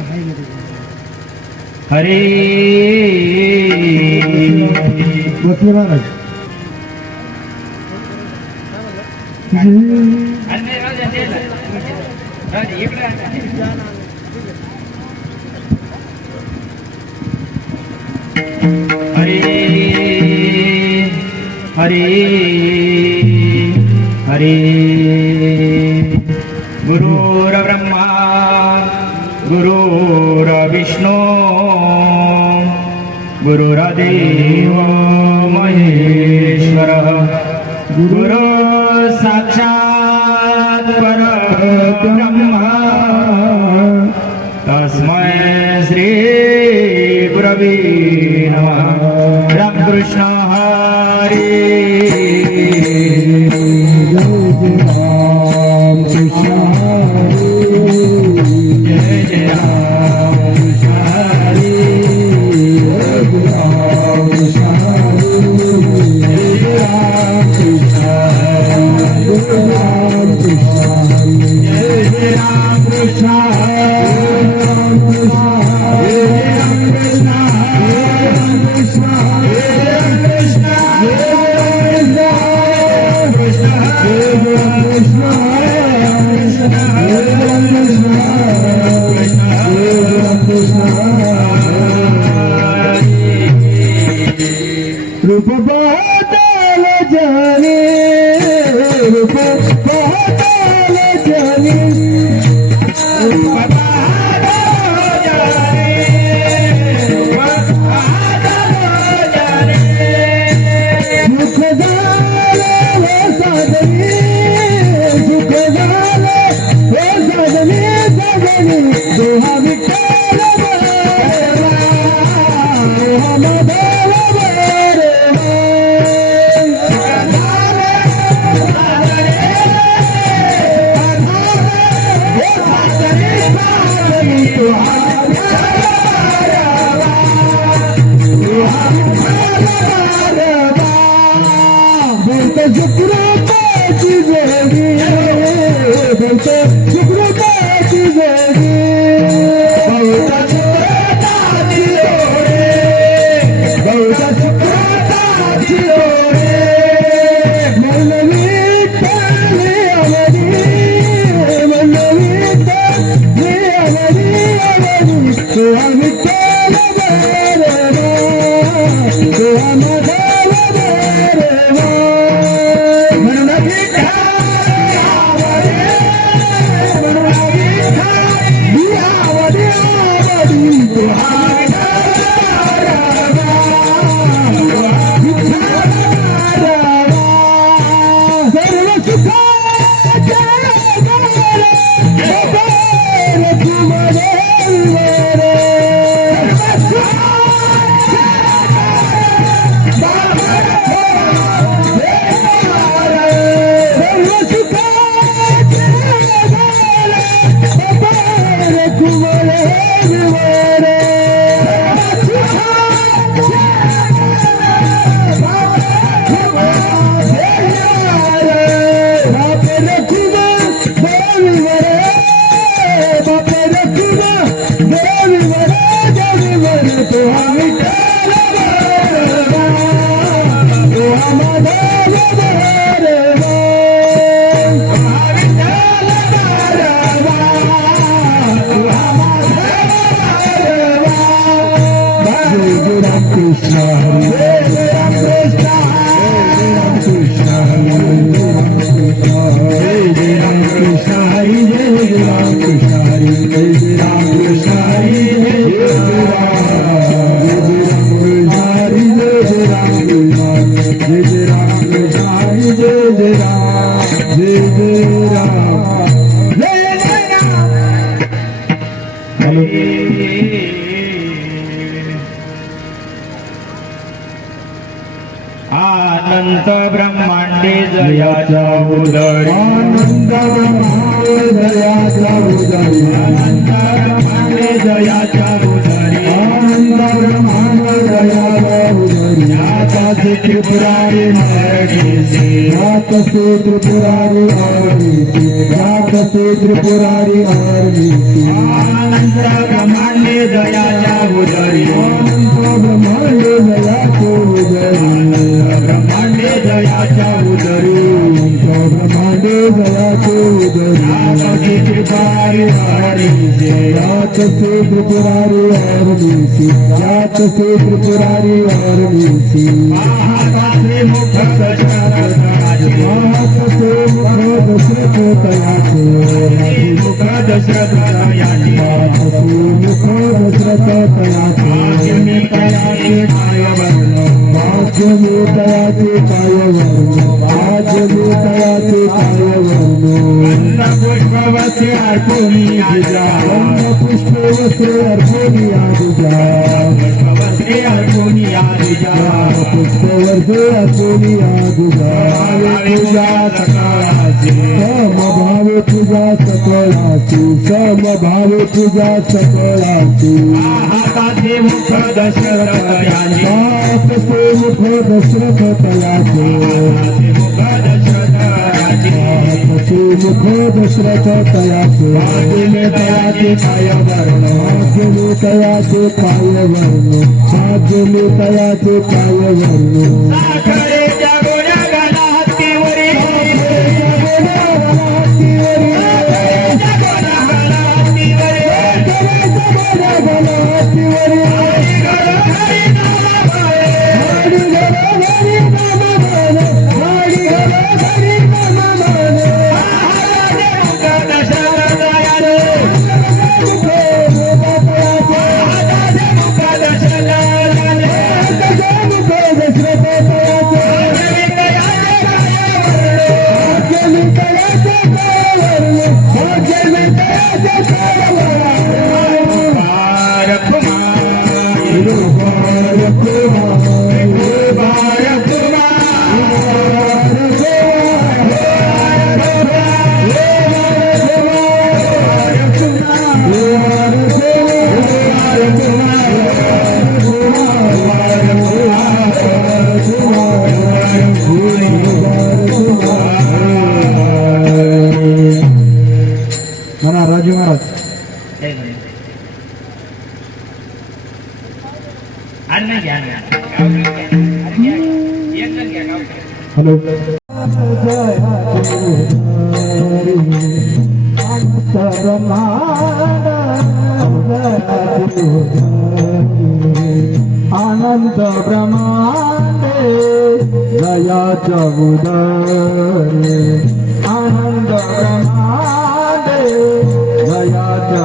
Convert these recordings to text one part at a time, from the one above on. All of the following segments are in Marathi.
हरे हरे हरे गुरुर्ब्रह्मा गुरुर्विष्णु गुरुर्देव महेश्वरः गुरु साक्षात् परब्रह्म तस्मै श्री गुरवे नमः। रामकृष्ण हरे अनंत ब्रह्मांडे जयाचा उदरी अनंत ब्रह्मांडे जयाचा उदरी अनंत ब्रह्मांड जयाचा उदरी याचा त्रिपुरारी मरकेसी जात से त्रिपुरारी और नीति जात से त्रिपुरारी और नीति अनंत ब्रह्मांडे दयाच्या उदरी अनंत ब्रह्मांडे दयाचे उदरी ब्रह्मांडे दयाच्या उदरी अनंत ब्रह्मांडे दयाचे उदरी आपसी त्रिपुरारी हरिसे जात से त्रिपुरारी और नीति जात से त्रिपुरारी और नीति महाकासे मुख दशरथ जात से मुख दशरथ तयाचे मुख दशरथ याची जात से मुख दशरथ तयाचे आजमी कयाचे काय वर्ण भाग्य में तयाचे काय वर्ण भाग्य में तयाचे काय वर्ण गंध पुष्पवसे अर्पुनी आजा पुष्प वस्त्र अर्पणी आदिजा पुष्पवसे अर्पुनी आजा पुष्प वस्त्र अर्पणी आदिजा पूजा सकाळाची समभावे पूजा सकळाची समभावे पूजा सकळाची हाताचे मुख दशरथ याची जात से मुख दशरथ तयाचे हाताचे मुख दशरथ याची जात से मुख दशरथ तयाचे आजमी कयाचे काय वर्ण भाग्य में तयाचे काय वर्ण भाग्य में तयाचे काय वर्ण साखरेच्या गोड्या गाला हत्तीवरी म्हणा राजू महाराज हॅलो अनंत ब्रह्मांडे दयाच्या उदरे आनंद ब्रह्मांडे दयाच्या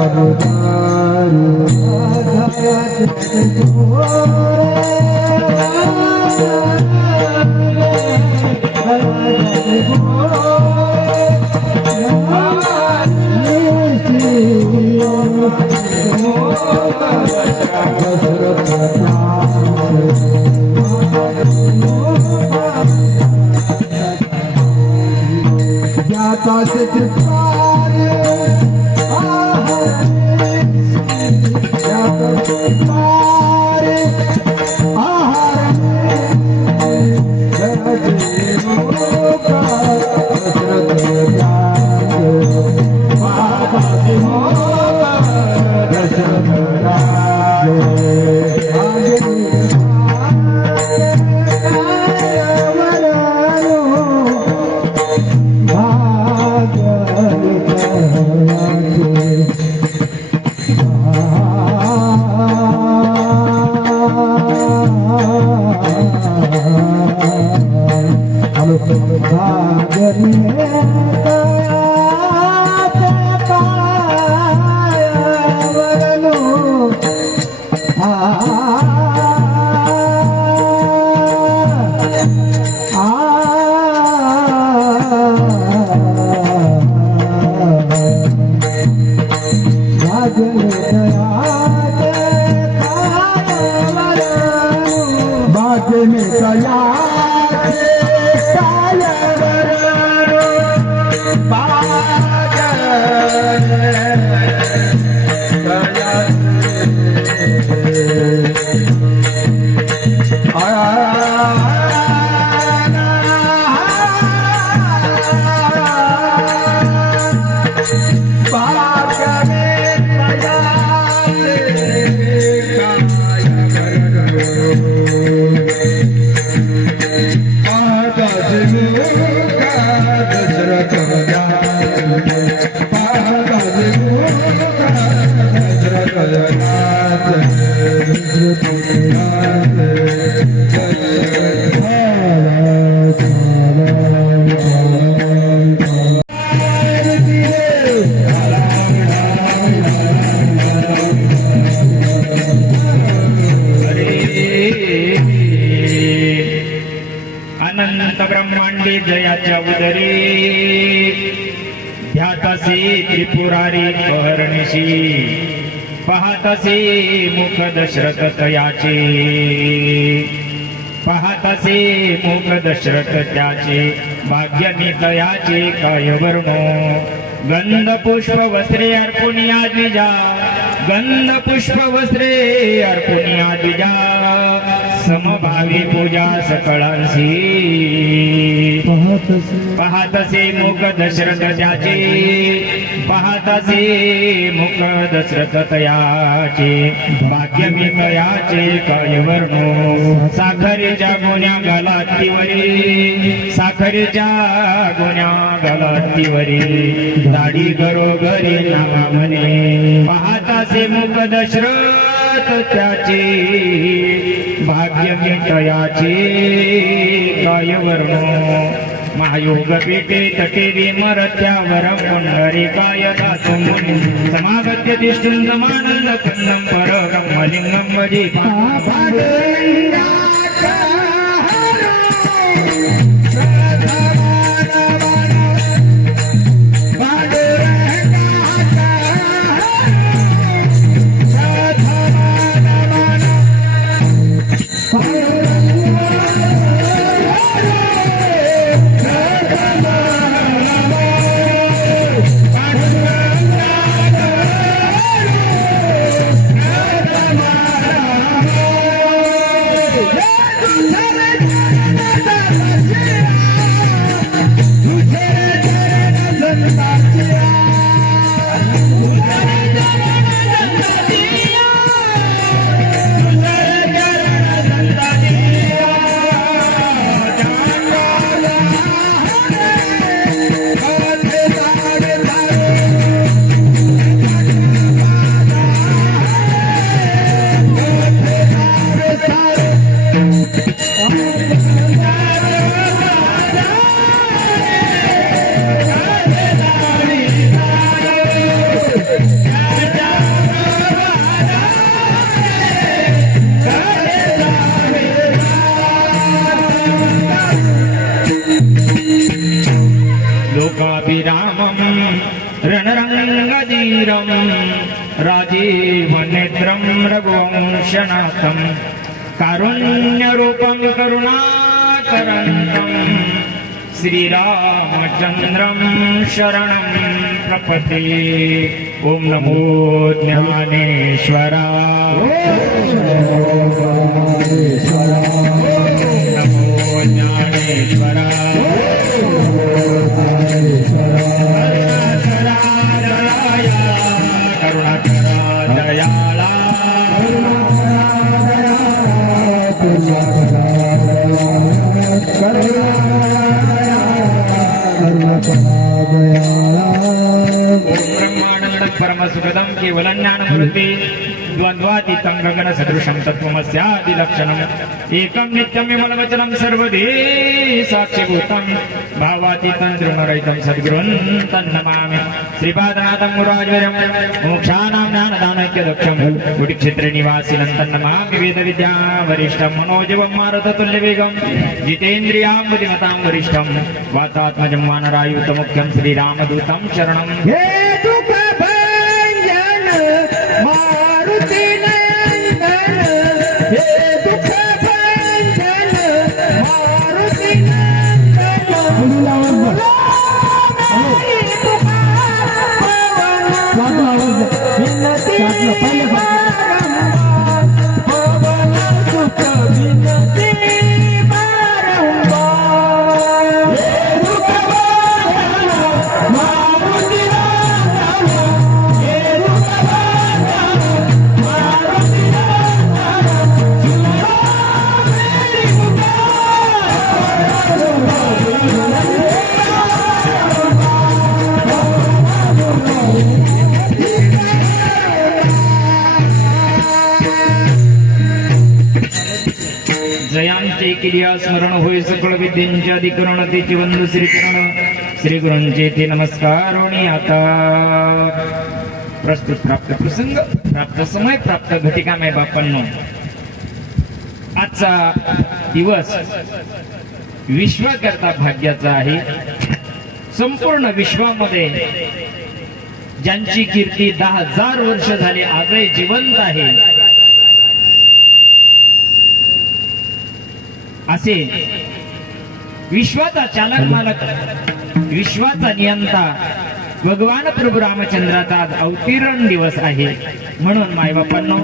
भाग्य में कया मुख दशरथ याचे पाहता ते मुख दशरथ अनंत ब्रह्मांडी जयाच्या उदरी ध्यातसे त्रिपुरारी कहरणीशी पाहतसे मुख दशरथ तयाचे पाहतसे मुख दशरथ त्याचे भाग्य मी तयाचे काय वर्म गंध पुष्प वस्त्रे अर्पुनिया द्विजा गंध पुष्प वस्त्रे अर्पुनिया द्विजा समभावी पूजा सकळांसी पाहतसे मुख दशरथ त्याचे पाहतसे मुख दशरथ तयाचे भाग्य मी तयाचे काय वर्णो साखरेच्या गोण्या गलातीवरी साखरेच्या गोण्या गलातीवरी दाढी घरोघरी नामा म्हणे पाहतासे मुख दशरथ त्याचे भाग्य मी तयाचे काय वर्णो महायोग पेटे तटे विमरत्यावर पुंडरी काय दातुं समागत्य तिष्ठुं समानंद खंडं परब्रह्मलिंगं भजे लोकाभिरामं रणरङ्गधीरं राजीवनेत्रं रघुवंशनाथं कारुण्यरूपं करुणाकरन्तं श्रीरामचन्द्रं शरणं प्रपद्ये ॐ नमो ज्ञानेश्वराय नमो ज्ञानेश्वराय परमसुखदं केवलं ज्ञानमूर्ति द्वन्द्वातीतं गगनसदृशं तत्त्वमस्यादिलक्षणम् एकं नित्यं विमलवचनं सर्वदे साक्षिभूतं भावातीतं दृढरहितं सद्गुरुं तन्नमामि श्रीपादनाथं गुरुराजवर्यं मोक्षाणां ज्ञानदानैक्यदक्षं गुडिक्षेत्रे निवासिनं तन्नमामि वेदविद्या वरिष्ठं मनोजवं मारुततुल्यवेगं जितेन्द्रियां बुद्धिमतां वरिष्ठं वातात्मजं वानरायुतमुख्यं श्रीरामदूतं शरणं मारुति नंदन हे दुख भंजन मारुति नंदन केली स्मरण होय सकळ विद्येंचे अधिकरण तेचे वंदू श्रीकरण श्री गुरूंचे ते नमस्कार आणि आता प्रस्तुत प्राप्त प्रसंग प्राप्त समय प्राप्त घटिकामय बापांनो, आजचा दिवस विश्वाकरता भाग्याचा आहे. संपूर्ण विश्वामध्ये ज्यांची कीर्ती 10,000 वर्ष झाली आजही जिवंत आहे असे विश्वाचा चालक मालक विश्वाचा नियंता भगवान प्रभू रामचंद्राचा आज अवतीर्ण दिवस आहे. म्हणून मायबापांनो,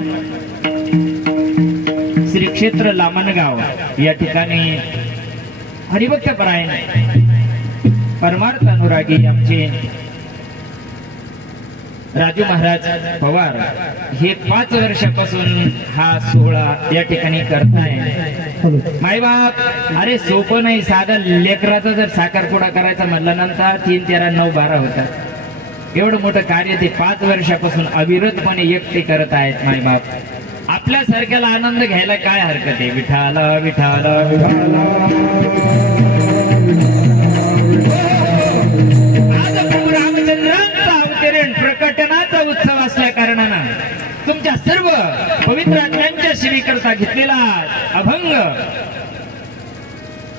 श्री क्षेत्र लामणगाव या ठिकाणी हरिभक्त परायण परमार्थ अनुरागी आमचे राजू महाराज पवार हे 5 वर्षापासून हा सोहळा या ठिकाणी करताय. मायबाप, अरे सोपं नाही. साधं लेकराचा जर साखरपुडा करायचा म्हणल्यानंतर 3, 13, 9, 12 होतात. एवढं मोठं कार्य ते 5 वर्षापासून अविरतपणे एकटे करत आहेत. मायबाप, आपल्या सारख्याला आनंद घ्यायला काय हरकत आहे. विठाला विठाला विठाला. आज प्रभू रामचंद्रांचा अवतरण प्रकटनाचा उत्सव असल्या कारणानं तुमच्या सर्व पवित्र आत्म्यांच्या सेवेकरता घेतलेला अभंग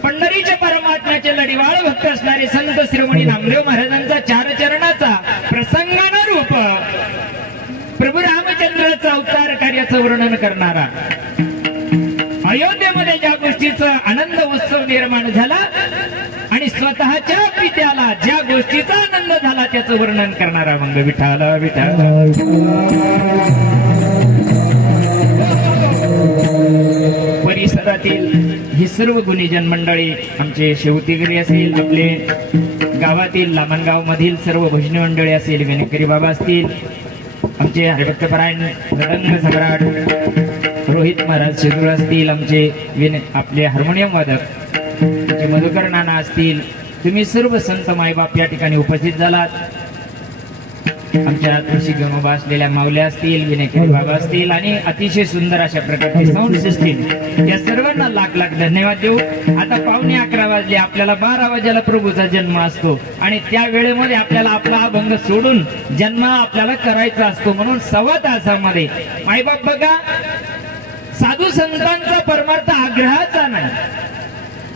पंढरीच्या परमात्म्याचे लढीवाळ भक्त असणारे संत शिरोमणी नामदेव महाराजांचा 4 चरणाचा प्रसंगानुरूप प्रभू रामचंद्राचा अवतार कार्याचं वर्णन करणारा, अयोध्येमध्ये ज्या गोष्टीचा आनंद उत्सव निर्माण झाला आणि स्वतःच्या पित्याला ज्या गोष्टीचा आनंद झाला त्याचं वर्णन करणारा अभंग विठाला विठाला. परिसरातील ही सर्व गुणीजन मंडळी, आमचे शेवतीगिरी असेल, आपले गावातील लामणगाव मधील सर्व भजनी मंडळी असेल, विनेकरी बाबा असतील, आमचे हरिभक्त परायण रंग सम्राट रोहित महाराज शेजूळ असतील, आमचे आपले हार्मोनियम वादक आमचे मधुकर नाना असतील, तुम्ही सर्व संत मायबाप या ठिकाणी उपस्थित झालात. आमच्या तुळशी गमोबा असलेल्या माऊल्या असतील, विनेकरी बाबा असतील आणि अतिशय सुंदर अशा प्रकारची साऊंड सिस्टीम, या सर्वांना लाख लाख धन्यवाद देऊ. आता 11:15 वाजले. आपल्याला 12 वाजेला प्रभूचा जन्म असतो आणि त्या वेळेमध्ये आपल्याला आपला अभंग सोडून जन्म आपल्याला करायचा असतो. म्हणून 1.25 तासामध्ये मायबाप बघा, साधू संतांचा परमार्थ आग्रहाचा नाही,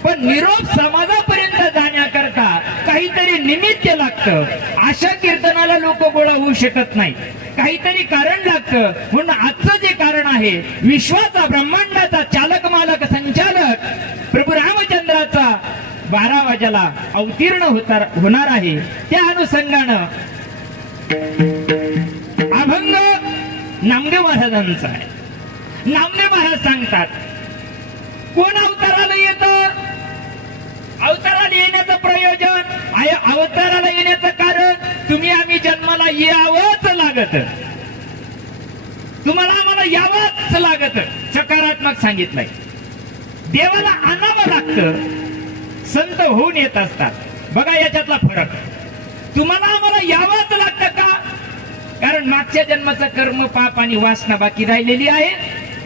पण निरोप समाजापर्यंत जाण्याकरता काहीतरी निमित्त लागतं. अशा कीर्तनाला लोक गोळा होऊ शकत नाही, काहीतरी कारण लागतं. म्हणून आजचं जे कारण आहे, विश्वाचा ब्रह्मांडाचा चालक मालक संचालक प्रभू रामचंद्राचा 12 वाजेला अवतीर्ण होणार आहे. त्या अनुषंगानं अभंग नामदेव महाराजांचा आहे. नामदेव महाराज सांगतात, कोण अवताराला येतं, अवताराला येण्याचं प्रयोजन, अवताराला येण्याचं कारण, तुम्ही आम्ही जन्माला यावंच लागत, तुम्हाला आम्हाला यावंच लागत. सकारात्मक सांगितलंय. देवाला आणावं लागतं, संत होऊन येत असतात. बघा याच्यातला फरक. तुम्हाला आम्हाला यावंच लागतं का? कारण मागच्या जन्माचं कर्म, पाप आणि वासना बाकी राहिलेली आहे.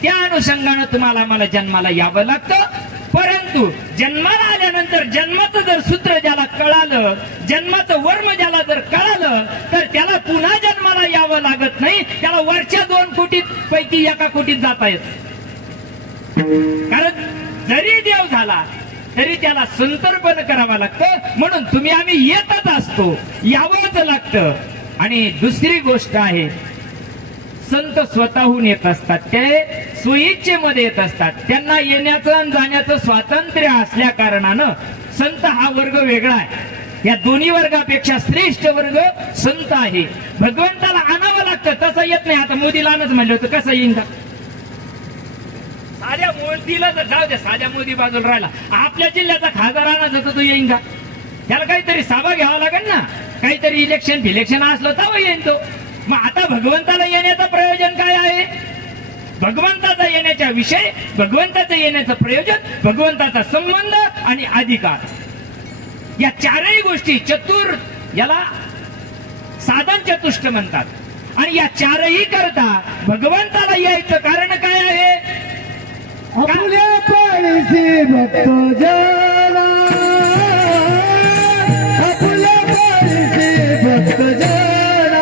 त्या अनुषंगानं तुम्हाला आम्हाला जन्माला यावं लागतं. परंतु जन्माला आल्यानंतर जन्माचं जर सूत्र ज्याला कळालं, जन्माचं वर्म ज्याला जर कळालं, तर त्याला पुन्हा जन्माला यावं लागत नाही. त्याला वरच्या 2 कोटी पैकी 1 कोटीत जाता येत. कारण जरी देव झाला तरी त्याला संतर्पण करावं लागतं. म्हणून तुम्ही आम्ही येतच असतो, यावंच लागतं. आणि दुसरी गोष्ट आहे, संत स्वतःहून येत असतात, ते स्वइच्छेमध्ये येत असतात. त्यांना येण्याचं आणि जाण्याचं स्वातंत्र्य असल्या कारणानं संत हा वर्ग वेगळा आहे. या दोन्ही वर्गापेक्षा श्रेष्ठ वर्ग संत आहे. भगवंताला आणावं लागतं, तसं येत नाही. आता मोदीला आणच म्हणलं होतं, कसं येईन का? साध्या मोदीला जर जाऊ द्या, साध्या मोदी बाजूला राहिला, आपल्या जिल्ह्याचा खासदार आणायचा तर तो येईन का? त्याला काहीतरी साभा घ्यावा लागेल ना, काहीतरी इलेक्शन असलं तर येईन तो. मग आता भगवंताला येण्याचं प्रयोजन काय आहे? भगवंताचा येण्याचा विषय, भगवंताचं येण्याचं प्रयोजन, भगवंताचा संबंध आणि अधिकार, या 4ही गोष्टी चतुर, याला साधन चतुष्ट म्हणतात. आणि या 4ही करता भगवंताला यायचं कारण काय आहे? आपल्या पाळीसी भक्त जना आपल्या पाळीसी भक्त जना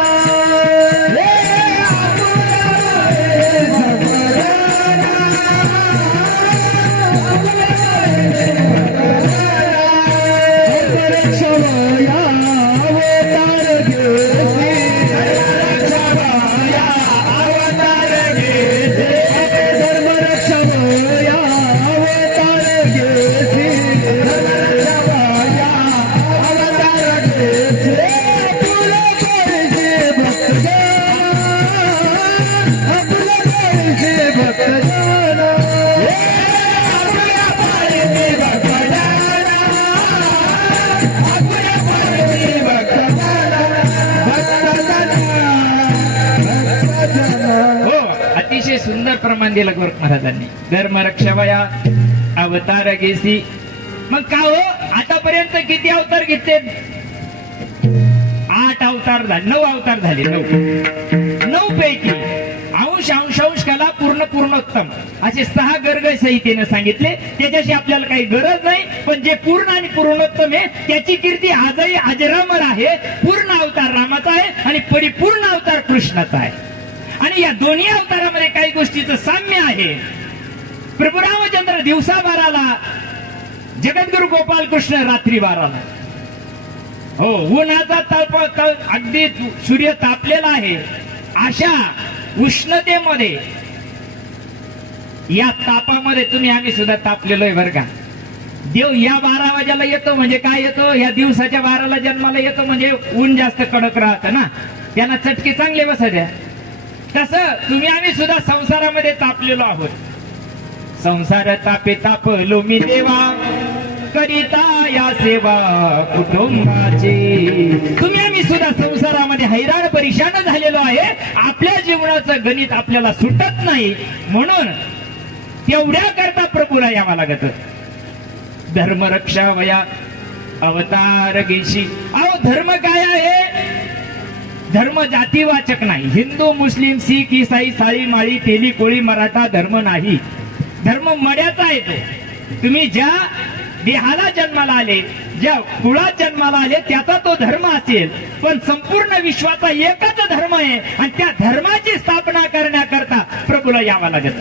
अतिशय सुंदर प्रमाण दिलं गोरख महाराजांनी. धर्म रक्षावया अवतार घेसी. मग का हो आतापर्यंत किती अवतार घेतले? 8 अवतार झाले, 9 अवतार झाले. 9 पैकी अंश अंश कला पूर्ण पूर्णोत्तम असे 6 गर्ग संहितेने सांगितले. त्याच्याशी आपल्याला काही गरज नाही, पण जे पूर्ण आणि पूर्णोत्तम आहे त्याची कीर्ती आजही अजरामर आहे. पूर्ण अवतार रामाचा आहे आणि परिपूर्ण अवतार कृष्णाचा आहे. आणि या दोन्ही अवतारामध्ये काही गोष्टीचं साम्य आहे. प्रभू रामचंद्र दिवसा 12ला, जगद्गुरु गोपाल कृष्ण रात्री 12ला. हो, उन्हाचा तळप अगदी सूर्य तापलेला आहे. अशा उष्णतेमध्ये, या तापामध्ये तुम्ही आम्ही सुद्धा तापलेलो आहे बरं का. देव या 12 वाजेला येतो म्हणजे काय येतो? या दिवसाच्या 12ला जन्माला येतो म्हणजे ऊन जास्त कडक राहतं ना, त्यांना चटके चांगले बसायच्या. तसं तुम्ही आम्ही सुद्धा संसारामध्ये तापलेलो आहोत. संसार तापे तापलो मी देवा, करिता या सेवा कुटुंबाची. तुम्ही आम्ही सुद्धा संसारामध्ये हैराण परेशान झालेलो आहे. आपल्या जीवनाचं गणित आपल्याला सुटत नाही, म्हणून तेवढ्या करता प्रभूला यावं लागत. धर्म रक्षा वया अवतार घेशी. अहो धर्म काय आहे? धर्म जातीवाचक नाही. हिंदू, मुस्लिम, शीख, ईसाई, साळी, माळी, तेली, कोळी, मराठा धर्म नाही. धर्म मड्याचा येतो. तुम्ही ज्या देहाला जन्माला आले, ज्या कुळात जन्माला आले त्याचा तो धर्म असेल, पण संपूर्ण विश्वाचा एकच धर्म आहे आणि त्या धर्माची स्थापना करण्याकरता प्रभूला यावं लागत.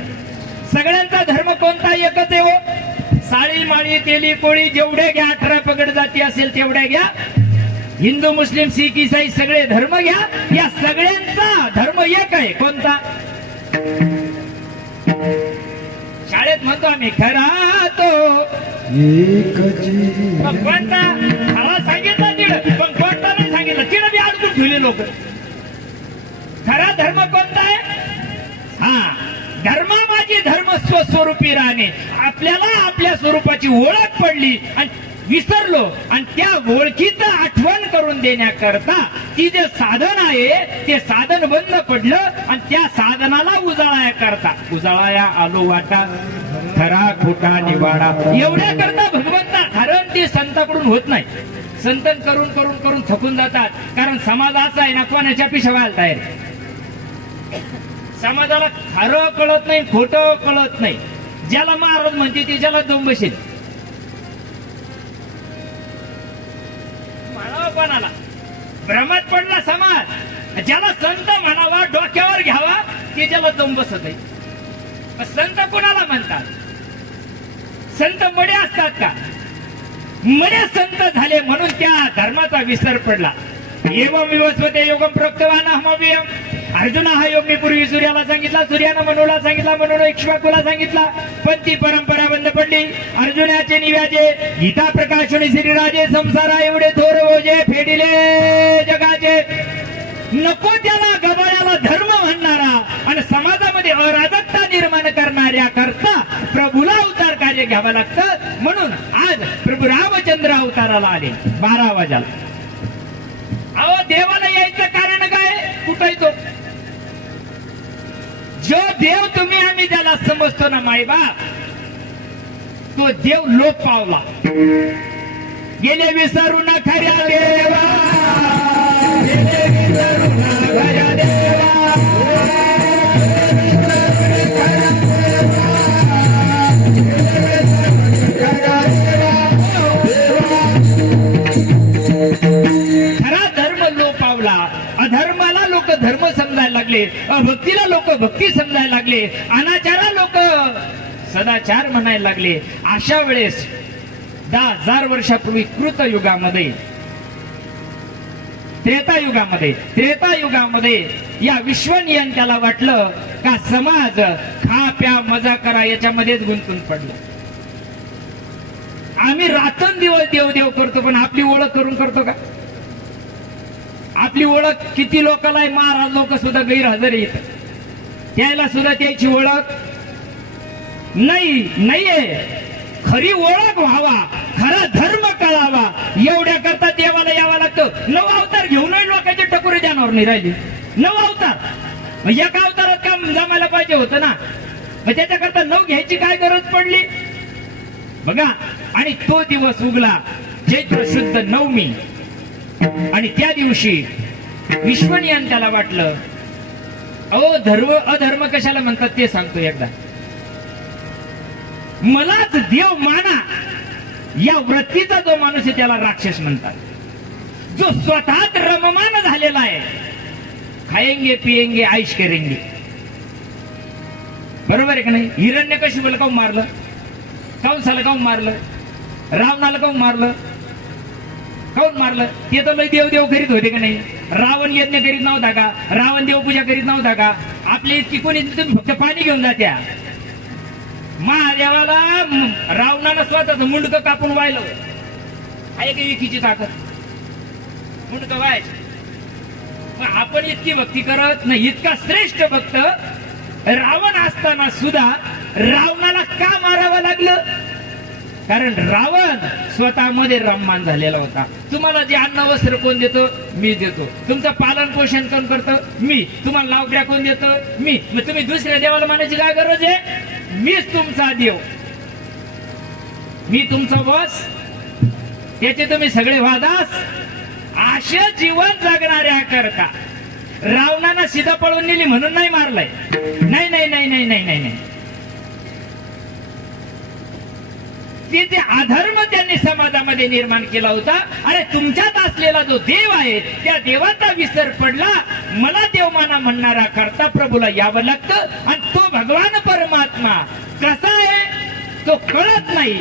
सगळ्यांचा धर्म कोणता? एकच आहे हो. साळी, माळी, तेली, कोळी जेवढे घ्या, 18 पगड जाती असेल तेवढ्या घ्या. हिंदू, मुस्लिम, शीख, ईसाई सगळे धर्म घ्या. या सगळ्यांचा धर्म एक आहे. कोणता? शाळेत म्हणतो आम्ही खरा तो कोणता? खरा सांगितला तिड, पण कोणता नाही सांगितलं. तिड बी अडकून ठेवले लोक. खरा धर्म कोणता आहे? हा, धर्म माझी धर्म स्वस्वरूपी राहणे. आपल्याला आपल्या स्वरूपाची ओळख पडली आणि विसरलो, आणि त्या ओळखीचं आठवण करून देण्याकरता ती जे साधन आहे ते साधन बंद पडलं आणि त्या साधनाला उजाळाया करता उजाळाया आलो वाटा खरा खोटा निवाडा. एवढ्या करता भगवंता कारण ते संताकडून होत नाही. संतन करून करून करून थकून जातात. कारण समाज असा आहे ना, कोणाच्या पिशा व्हायला तयार. समाजाला खरं कळत नाही, खोटं कळत नाही. ज्याला महाराज म्हणते ते ज्याला दोन बसेल. कोणाला भ्रमात पडला समाज, ज्याला संत म्हणावा, डोक्यावर घ्यावा, ते ज्याला दम बसत आहे. संत कोणाला म्हणतात? संत मडे असतात का? मडे संत झाले म्हणून त्या धर्माचा विसर पडला. एवं विवस्वते योगम प्रोक्तवान अहमव्ययम. अर्जुना हा योग मी पूर्वी सूर्याला सांगितला, सूर्यानं मनूला सांगितला, मनूला इक्ष्वाकुला सांगितला. पण ती परंपरा बंद पडली. अर्जुनाचे निव्याचे गीता प्रकाशनी श्रीराजे संसारा एवढे थोर ओझे फेडिले जगाचे. नको त्याला गबाळ्याला धर्म म्हणणारा आणि समाजामध्ये अराजकता निर्माण करणाऱ्या करता प्रभूला अवतार कार्य घ्यावं लागतं. म्हणून आज प्रभू रामचंद्र अवताराला आले 12 वाजाला. अहो देवाला यायचं कारण काय? कुठं येतो जो देव तुम्ही आम्ही ज्याला समजतो ना मायबाप, तो देव लोप पावला. गेले विसरू न खऱ्या देवा, गेले विसरू न खऱ्या देवा. लागले, अभक्तीला लोक भक्ती समजायला लागले, अनाचारा लोक सदाचार म्हणायला लागले. अशा वेळेस 10,000 वर्षापूर्वी कृत युगामध्ये, त्रेतायुगामध्ये या विश्वनियंत्याला वाटलं का समाज खा प्या मजा करा याच्यामध्येच गुंतून पडलं. आम्ही रात्रंदिवस देव करतो, पण आपली ओळख करून करतो का? आपली ओळख किती लोकांना आहे? महाराज लोक सुद्धा गैरहजर येत, त्याला सुद्धा त्याची ओळख नाहीये. खरी ओळख व्हावा, खरा धर्म कळावा, एवढ्या करता देवाला यावं लागतं. 9 अवतार घेऊनही लोकांचे टकोरे जनावर नाही राहिले. 9 अवतार, मग एका अवतारात काम जमायला पाहिजे होतं ना. मग त्याच्याकरता 9 घ्यायची काय गरज पडली बघा. आणि तो दिवस उगला चैत्र शुद्ध नवमी, आणि त्या दिवशी विश्वनियंत्याला वाटलं, अधर्म कशाला म्हणतात ते सांगतो एकदा. मलाच देव माना या वृत्तीचा जो माणूस आहे त्याला राक्षस म्हणतात. जो स्वतःच रममान झालेला आहे, खाएंगे पिएंगे आईश करेंगे, बरोबर आहे का नाही? हिरण्यकशिपूला काऊन मारलं? कंसाला काऊन मारलं? रावणाला काऊन मारलं? ते तर लय देव करीत होते का नाही? रावण यज्ञ करीत नव्हता का? रावण देवपूजा करीत नव्हता का? आपली इतकी कोणी, तुम्ही फक्त पाणी घेऊन जात्या. महादेवाला रावणाला स्वतःच मुंडकं कापून वाहिलं. आहे का एकीची ताकद? मुंडकं व्हायचं. मग आपण इतकी भक्ती करत नाही. इतका श्रेष्ठ भक्त रावण असताना सुद्धा रावणाला का मारावं लागलं? कारण रावण स्वतःमध्ये रममान झालेला होता. तुम्हाला जे अन्न वस्त्र कोण देतो? मी देतो. तुमचं पालन पोषण कोण करतं? मी. तुम्हाला नोकऱ्या कोण देतो? मी. मग तुम्ही दुसऱ्या देवाला मानायची काय गरज आहे? मीच तुमचा देव, मी तुमचा बॉस, त्याचे तुम्ही सगळे वादास. अशा जीवन जगणाऱ्या करता रावणाला सीधा पळून नेली म्हणून नाही मारलंय. नाही. ते जे अधर्म त्यांनी समाजामध्ये निर्माण केला होता. अरे तुमच्यात असलेला जो देव आहे त्या देवाचा विसर पडला. मला देव माना म्हणणारा करता प्रभूला यावं लागतं. आणि तो भगवान परमात्मा कसा आहे तो कळत नाही.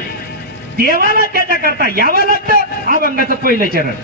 देवाला त्याच्या करता यावं लागतं. अभंगाचं पहिलं चरण.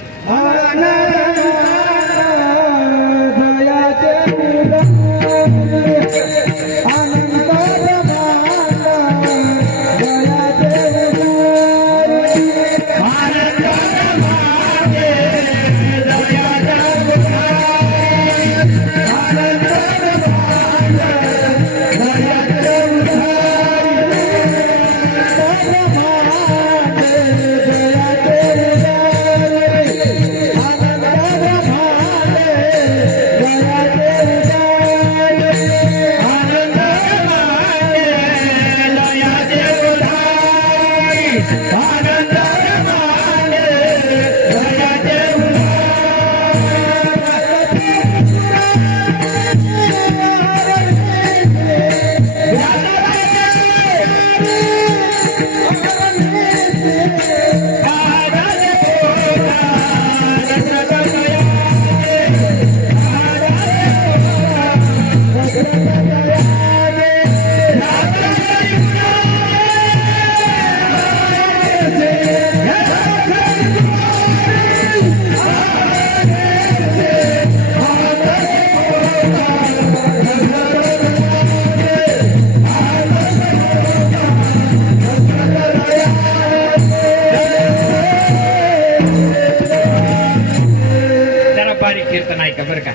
कीर्तन ऐका बरं का.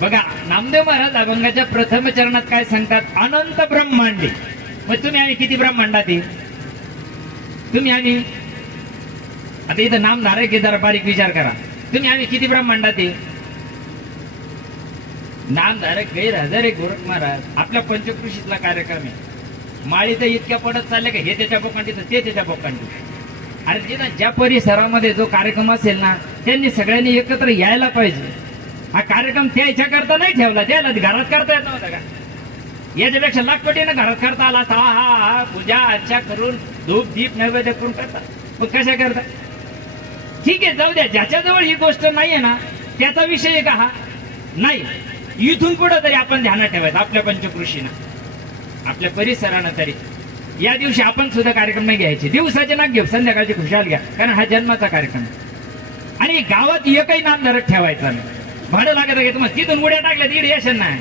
बघा नामदेव महाराज अभंगाच्या प्रथम चरणात काय सांगतात? अनंत ब्रह्मांडी. मग तुम्ही आम्ही किती ब्रह्मांडात आहे? तुम्ही आम्ही आता इथं नामधारक जरा बारीक विचार करा. तुम्ही आम्ही किती ब्रह्मांडात आहे? नामधारक गैरहजर आहे गोरख महाराज. आपल्या पंचकृषीतला कार्यक्रम आहे. माळी तर इतक्या पडत चालले का हे त्याच्या बोकांडी तर ते त्याच्या बोकांडी. अरे जे ना ज्या परिसरामध्ये जो कार्यक्रम असेल ना त्यांनी सगळ्यांनी एकत्र यायला पाहिजे. हा कार्यक्रम त्याच्या करता नाही ठेवला, त्याला घरात करता येत नव्हता का? याच्यापेक्षा लाखपटीनं घरात करता आला. हा पूजा अर्चा करून धूप दीप नैवेद्य करून करता. मग कशा करता? ठीक आहे जाऊ द्या. ज्याच्याजवळ ही गोष्ट नाहीये ना त्याचा विषय आहे का? हा नाही. इथून पुढे तरी आपण ध्यानात ठेवायचं आपल्या पंचकृषीनं आपल्या परिसरानं तरी या दिवशी आपण सुद्धा कार्यक्रम नाही घ्यायचे दिवसाचे ना घेऊ संध्याकाळचे खुशाल घ्या कारण हा जन्माचा कार्यक्रम आणि गावात एकही नाम धरत ठेवायचा नाही भाडं लागत आहे तुम्हाला तिथून उड्या टाकल्या तिकडे यशन नाही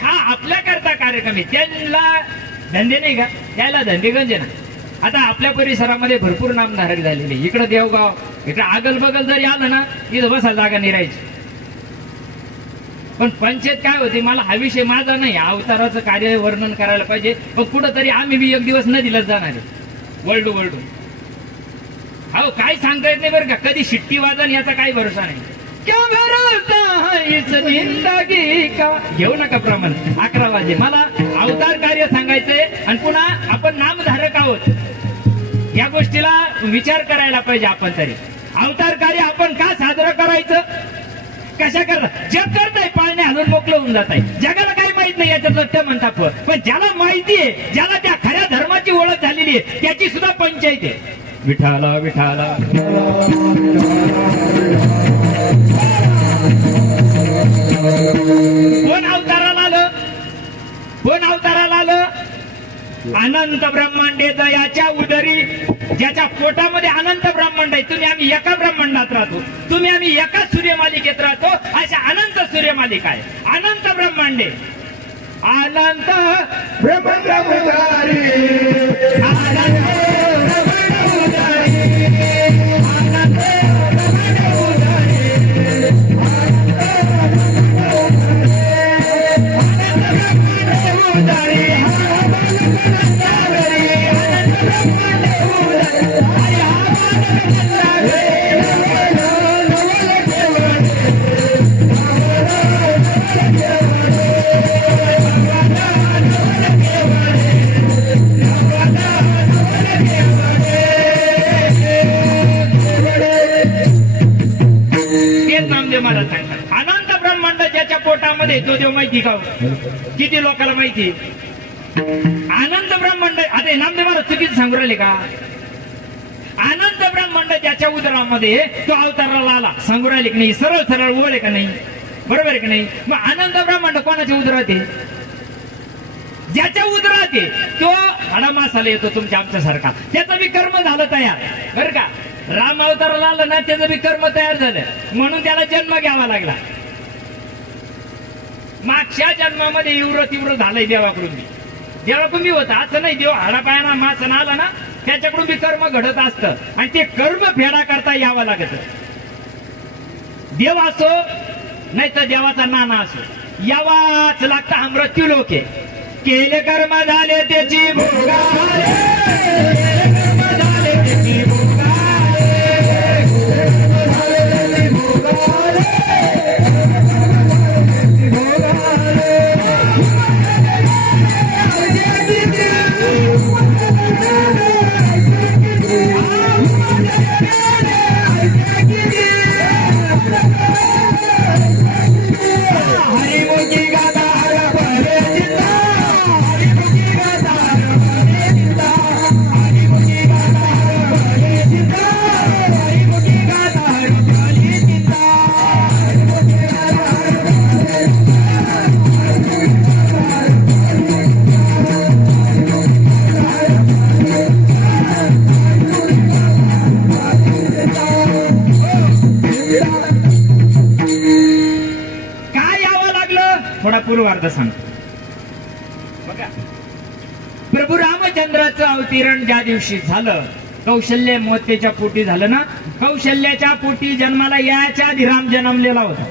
हा आपल्या करता कार्यक्रम आहे त्यांना धंदे नाही का त्याला धंदे गंजे ना आता आपल्या परिसरामध्ये भरपूर नामधारक झालेले इकडे देवगाव इकडे आगल बगल जरी आलं ना तिथं बसायला जागा नाही राहायची पण पंचायत काय होती मला हा विषय माझा नाही अवताराचं कार्य वर्णन करायला पाहिजे पण कुठंतरी आम्ही बी एक दिवस नदीलाच जाणार आहे वर्ल्ड हो काय सांगता येत नाही बरं का कधी शिट्टी वाजन याचा काही भरोसा नाही क्या भरोसा है इस जिंदगी का घेऊ नका प्रमाण 11 वाजे मला अवतार कार्य सांगायचंय आणि पुन्हा आपण नामधारक आहोत या गोष्टीला विचार करायला पाहिजे आपण तरी अवतार कार्य आपण का साजरं करायचं कशा करता जग करताय पाळणे हलून मोकळं होऊन जात आहे जगाला काही माहित नाही याच्यात ते म्हणतात पण ज्याला माहिती आहे ज्याला त्या खऱ्या धर्माची ओळख झालेली आहे त्याची सुद्धा पंचायत आहे विठाला विठाला कोण अवताराला आलं अनंत ब्रह्मांडेचा याच्या उदरी ज्याच्या पोटामध्ये अनंत ब्रह्मांड आहे तुम्ही आम्ही एका ब्रह्मांडात राहतो तुम्ही आम्ही एका सूर्यमालिकेत राहतो अशा अनंत सूर्यमालिका आहे अनंत ब्रह्मांडे अनंत ब्रह्मांड अनंत ब्रह्मांड ज्याच्या पोटामध्ये तो देव माहिती का किती लोकांना माहिती अनंत ब्रह्मांड आता नामदेव महाराज चुकीचं सांगू राहिले का अनंत ब्रह्मांड ज्याच्या उदरामध्ये तो अवताराला आला सांगू राहिले की नाही सरळ सरळ ओळ आहे का नाही बरोबर आहे का नाही मग अनंत ब्रह्मांड कोणाच्या उदरात आहे ज्याच्या उदरात आहे तो हाडामासाला येतो तुमच्या आमच्यासारखा त्याचं बी कर्म झालं तयार बरं का राम अवताराला आलं ना त्याचं बी कर्म तयार झालं म्हणून त्याला जन्म घ्यावा लागला मागच्या जन्मामध्ये इव्र तीव्र झालंय देवाकडून बी होतं असं नाही देव हाडापायाना मासन आला ना त्याच्याकडून बी कर्म घडत असतं आणि ते कर्म फेडा करता यावं लागत देव असो नाही तर देवाचा नाना असो यावाच लागतं हा मृत्यू लोक आहे केले कर्म झाले त्याची पूर्वार्ध सांगतो बघा प्रभू रामचंद्राचं अवतरण ज्या दिवशी झालं कौशल्य मोतेच्या पोटी झालं ना कौशल्याच्या पोटी जन्माला याच्या आधी राम जन्मलेला होता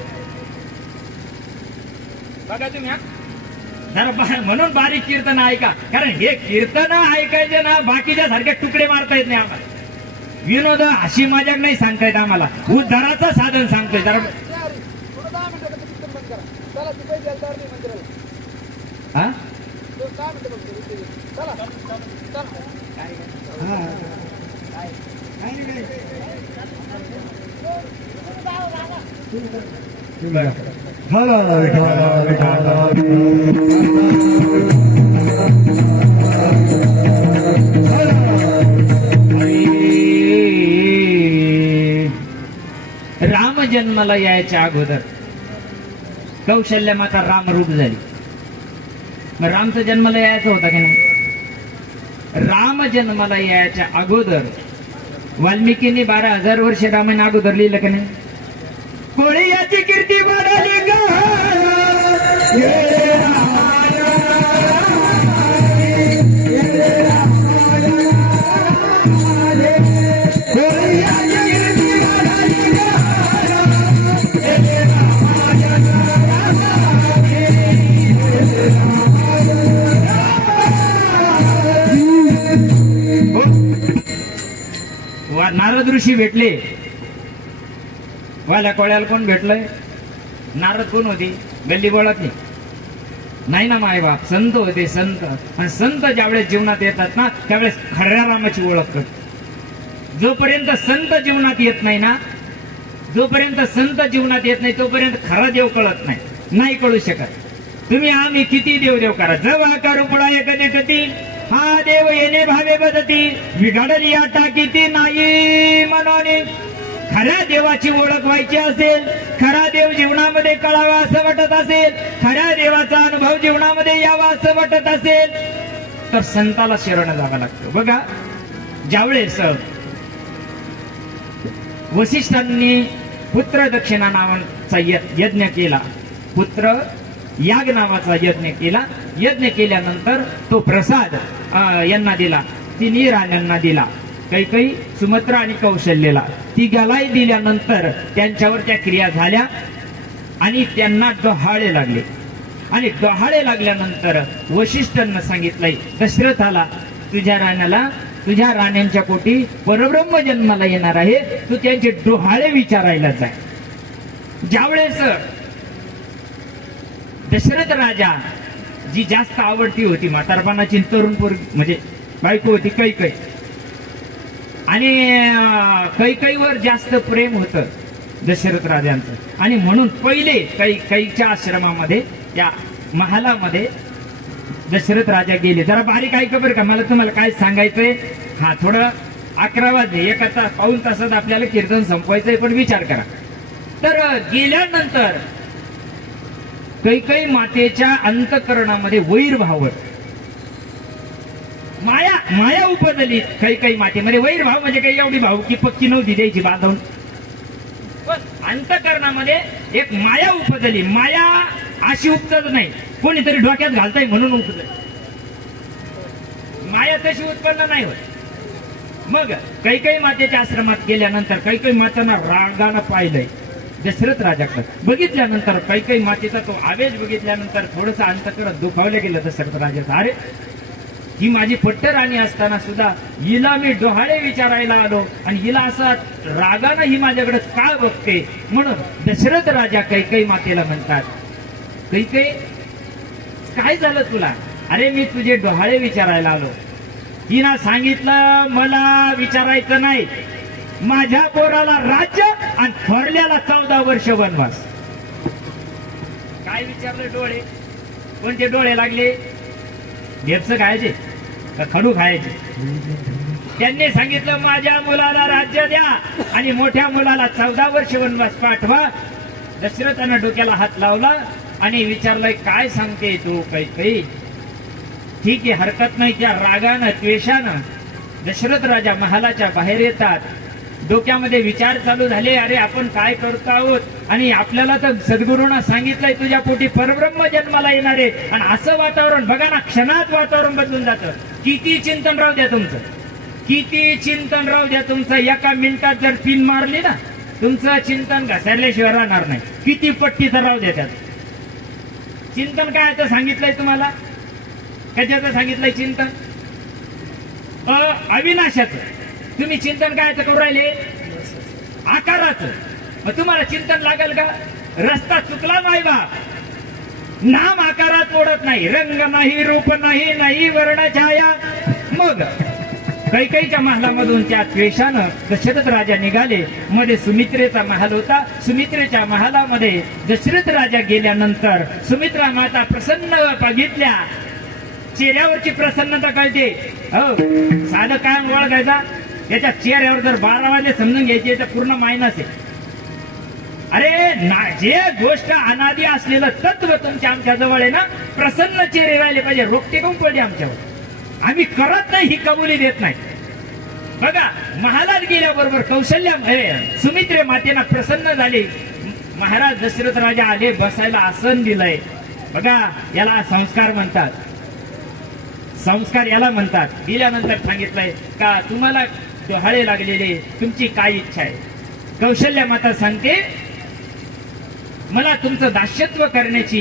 बघा तुम्ही जरा म्हणून बारीक कीर्तन ऐका कारण हे कीर्तन ऐकायचे ना बाकीच्या सारखे तुकडे मारता येत नाही आम्हाला विनोद हशी मजाक नाही सांगता येत आम्हाला उद्धाराचं साधन सांगतोय जरा राम जन्माला यायच्या अगोदर कौशल्य माता रामरूप झाली. मग रामचा जन्माला यायचा होता की नाही? राम जन्माला यायच्या अगोदर वाल्मिकींनी 12,000 वर्ष रामायण अगोदर लिहिलं की नाही? कोळी याची कीर्ती वाढाली नारद ऋषी भेटले. वाल्या कोळ्याला कोण भेटलंय? नारद कोण होते? गल्ली बोळातली नाही ना, माय बाप संत होते. संत आणि संत ज्यावेळेस जीवनात येतात ना त्यावेळेस खऱ्या रामाची ओळख करतात. जोपर्यंत संत जीवनात येत नाही ना, जोपर्यंत संत जीवनात येत नाही तोपर्यंत खरा देव कळत नाही, नाही कळू शकत. तुम्ही आम्ही किती देव करा, जवा करू पुढा एकते कती हा देव येणे भावे बदती विघडली आटा किती नाही मनोनी. खऱ्या देवाची ओळख व्हायची असेल, खरा देव जीवनामध्ये कळावा असं वाटत असेल, खऱ्या देवाचा अनुभव जीवनामध्ये यावा असं वाटत असेल तर संताला शरण जावं लागतं. बघा, ज्यावेळेस वसिष्ठांनी पुत्र दक्षिणा नावाचा यज्ञ केला, पुत्र याग नावाचा यज्ञ केला. यज्ञ केल्यानंतर तो प्रसाद यांना दिला, तिन्ही राण्यांना दिला, कैकई, सुमित्रा आणि कौशल्यला. तिघालाही दिल्यानंतर त्यांच्यावर त्या क्रिया झाल्या आणि त्यांना डोहाळे लागले. आणि डोहाळे लागल्यानंतर वसिष्ठांना सांगितलंय दशरथाला, तुझ्या राण्याला, तुझ्या राण्यांच्या पोटी परब्रह्म जन्माला येणार आहे, तू त्यांचे डोहाळे विचारायला जाय. ज्यावेळेस दशरथ राजा जी जास्त आवडती होती म्हातारपणाची तरुणपूर म्हणजे बायको होती कैकई, आणि कैकईवर जास्त प्रेम होतं दशरथ राजांचं. आणि म्हणून पहिले कैकईच्या आश्रमामध्ये, त्या महालामध्ये दशरथ राजा गेले. जरा बारीक ऐका बरं का, मला तुम्हाला काय सांगायचंय. हा, थोडं 11 वाजले, 1 तास पाऊण तासात आपल्याला कीर्तन संपवायचंय, पण विचार करा. तर गेल्यानंतर कैकई मातेच्या अंतःकरणामध्ये वैरभाव, माया उपजली. कैकई मातेमध्ये वैरभाव म्हणजे काही एवढी भावकी पक्की नव्हती द्यायची बांधून, पण अंतःकरणामध्ये एक माया उपजली. माया अशी उपजत नाही, कोणीतरी डोक्यात घालताय म्हणून उपजली. माया तशी उत्पन्न नाही होत. मग कैकई मातेच्या आश्रमात गेल्यानंतर कैकई मातांना रागानं पाहिलंय दशरथ राजाकडे. बघितल्यानंतर कैकई मातेचा तो आवेश बघितल्यानंतर थोडंसं अंतःकरण दुखावलं गेलं दशरथ राजाचं. अरे, ही माझी पट्ट राणी असताना सुद्धा हिला मी डोहाळे विचारायला आलो आणि हिला असा रागानं ही माझ्याकडे का बघते. म्हणून दशरथ राजा कैकई मातेला म्हणतात, कैकई काय झालं तुला? अरे, मी तुझे डोहाळे विचारायला आलो. हिनं सांगितलं मला विचारायचं नाही, माझ्या पोराला राज्य आणि थोरल्याला 14 वर्ष वनवास. काय विचारलं? डोळे. कोणते डोळे लागले? घेपस खायचे का खडू खायचे? त्यांनी सांगितलं माझ्या मुलाला राज्य द्या आणि मोठ्या मुलाला 14 वर्ष वनवास पाठवा. दशरथानं डोक्याला हात लावला आणि विचारलंय, काय सांगते तू कैकई? ठीक आहे, हरकत नाही. त्या रागानं, द्वेषानं दशरथ राजा महालाच्या बाहेर येतात. डोक्यामध्ये विचार चालू झाले, अरे आपण काय करतो आहोत, आणि आपल्याला तर सद्गुरूंना सांगितलंय तुझ्या पोटी परब्रह्म जन्माला येणार आहे. आणि असं वातावरण बघा ना, क्षणात वातावरण बदलून जातं. किती चिंतन राहू द्या तुमचं, किती चिंतन राहू द्या तुमचं, एका मिनिटात जर पिन मारली ना, तुमचं चिंतन घसरल्याशिवाय राहणार नाही. किती पट्टी तर राहू द्या त्यात. चिंतन काय तर सांगितलंय तुम्हाला, कशाचं सांगितलंय चिंतन? अविनाशाचं. तुम्ही चिंतन काय करू राहिले? आकाराचं. मग तुम्हाला चिंतन लागेल का? रस्ता चुकला नाही बा. नाम आकारात मोडत नाही, रंग नाही, रूप नाही, नाही वर्ण छाया. मग कैकईच्या महालामधून त्या द्वेषानं दशरथ राजा निघाले. मध्ये सुमित्रेचा महाल होता. सुमित्रेच्या महालामध्ये दशरथ राजा गेल्यानंतर सुमित्रा माता प्रसन्न बघितल्या. चेहऱ्यावरची प्रसन्नता कळते. हो, साधं काय ओळखायचा, याच्या चेहऱ्यावर जर 12 वाजले समजून घ्यायचे तर पूर्ण मायनस आहे. अरे ना, जे गोष्ट अनादी असलेलं तत्व तुमच्या आमच्या जवळ आहे ना, प्रसन्न चेहरे राहिले पाहिजे. रोखते काऊन पडले आमच्यावर? आम्ही करत नाही ही कबुली देत नाही. बघा, महालात गेल्याबरोबर कौशल्या सुमित्रे मातेना प्रसन्न झाले. महाराज दशरथ राजा आले, बसायला आसन दिलंय. बघा, याला संस्कार म्हणतात. संस्कार याला म्हणतात. दिल्यानंतर सांगितलंय का तुम्हाला डोहाळे लागलेले, तुमची काय इच्छा आहे? कौशल्या माता सांगते, मला तुमचं दास्यत्व करण्याची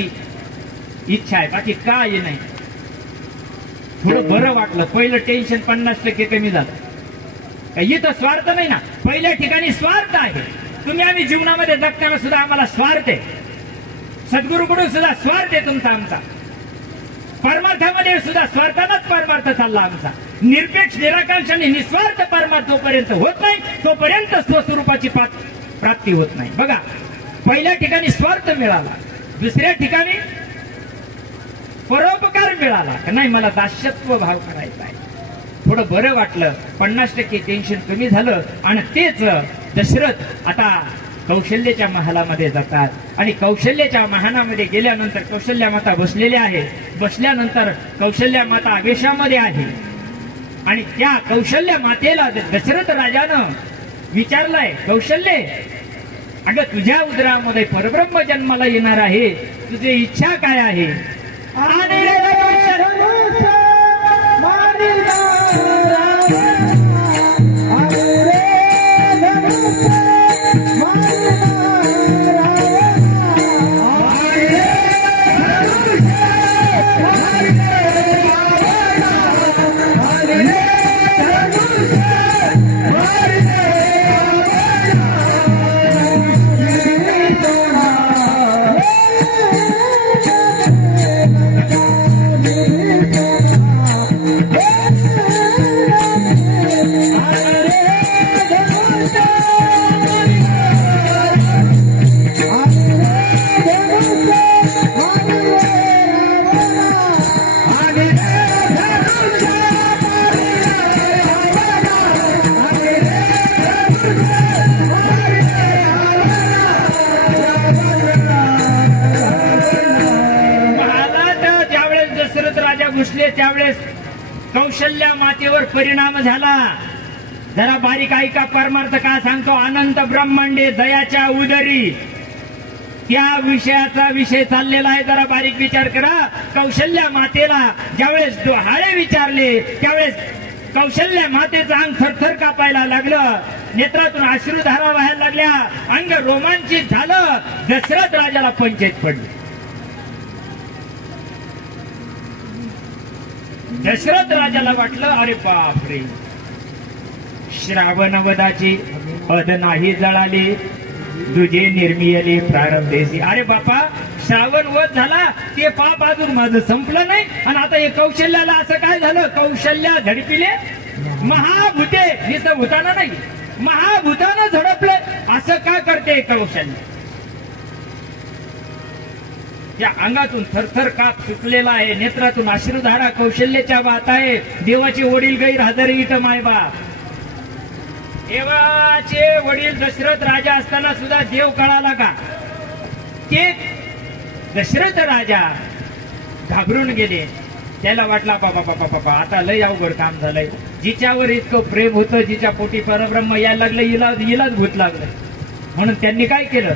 इच्छा आहे, बाकी काय नाही. थोडं बरं वाटलं. पहिलं टेन्शन 50% कमी झालं. इथं स्वार्थ नाही ना, पहिल्या ठिकाणी स्वार्थ आहे. तुम्ही आम्ही जीवनामध्ये जगताना सुद्धा आम्हाला स्वार्थ आहे. सद्गुरूकडून सुद्धा स्वार्थ आहे तुमचा आमचा. परमार्थामध्ये सुद्धा स्वार्थालाच परमार्थ चालला आमचा. निरपेक्ष निराकांक्ष आणि निस्वार्थ परमार्थ जोपर्यंत होत नाही तोपर्यंत स्वस्वरूपाची प्राप्ती होत नाही. बघा, पहिल्या ठिकाणी स्वार्थ मिळाला, दुसऱ्या ठिकाणी परोपकार मिळाला का नाही, मला दास्यत्व भाव करायचा आहे. थोडं बरं वाटलं. 50% टेन्शन कमी झालं. आणि तेच दशरथ आता कौशल्याच्या महालामध्ये जातात आणि कौशल्याच्या महालामध्ये गेल्यानंतर कौशल्या माता बसलेल्या आहे. बसल्यानंतर कौशल्या माता आवेशामध्ये आहे आणि त्या कौशल्या मातेला दशरथ राजानं विचारलंय, कौशल्ये, अगं तुझ्या उदरामध्ये परब्रह्म जन्माला येणार आहे, तुझी इच्छा काय आहे? आणि त्यावेळेस कौशल्या मातेवर परिणाम झाला. जरा बारीक ऐका, परमार्थ का सांगतो. अनंत ब्रह्मांडे जयाच्या उदरी, त्या विषयाचा विषय चाललेला आहे. जरा बारीक विचार करा. कौशल्या मातेला ज्यावेळेस डोहाळे विचारले त्यावेळेस कौशल्या मातेचं अंग थरथर कापायला लागलं, नेत्रातून अश्रुधारा व्हायला लागल्या, अंग रोमांचित झालं. दशरथ राजाला पंचायत पडली. दशरथ राजाला वाटलं, अरे बापरे, श्रावणवदाची अद नाही जळाली, तुझे निर्मियली प्रारंभेसी. अरे बापा, श्रावण वध झाला, ते पाप अजून माझं संपलं नाही आणि आता हे कौशल्याला असं काय झालं? कौशल्या झडपिले महाभूते, नुसतं भूताना नाही, महाभूतानं झडपले. असं का करते कौशल्य? त्या अंगातून थरथर काप सुटलेला आहे, नेत्रातून अश्रुधारा कौशल्याच्या वाहत आहे. देवाचे वडील गैर हजर इथं मायबाप. देवाचे वडील दशरथ राजा असताना सुद्धा देव कळाला का? ते दशरथ राजा घाबरून गेले. त्याला वाटला बाबा बाबा बाबा आता लय अवघड काम झालंय. जिच्यावर इतकं प्रेम होतं, जिच्या पोटी परब्रह्म यायला लागलं, हिलाच भूत लागलं. म्हणून त्यांनी काय केलं?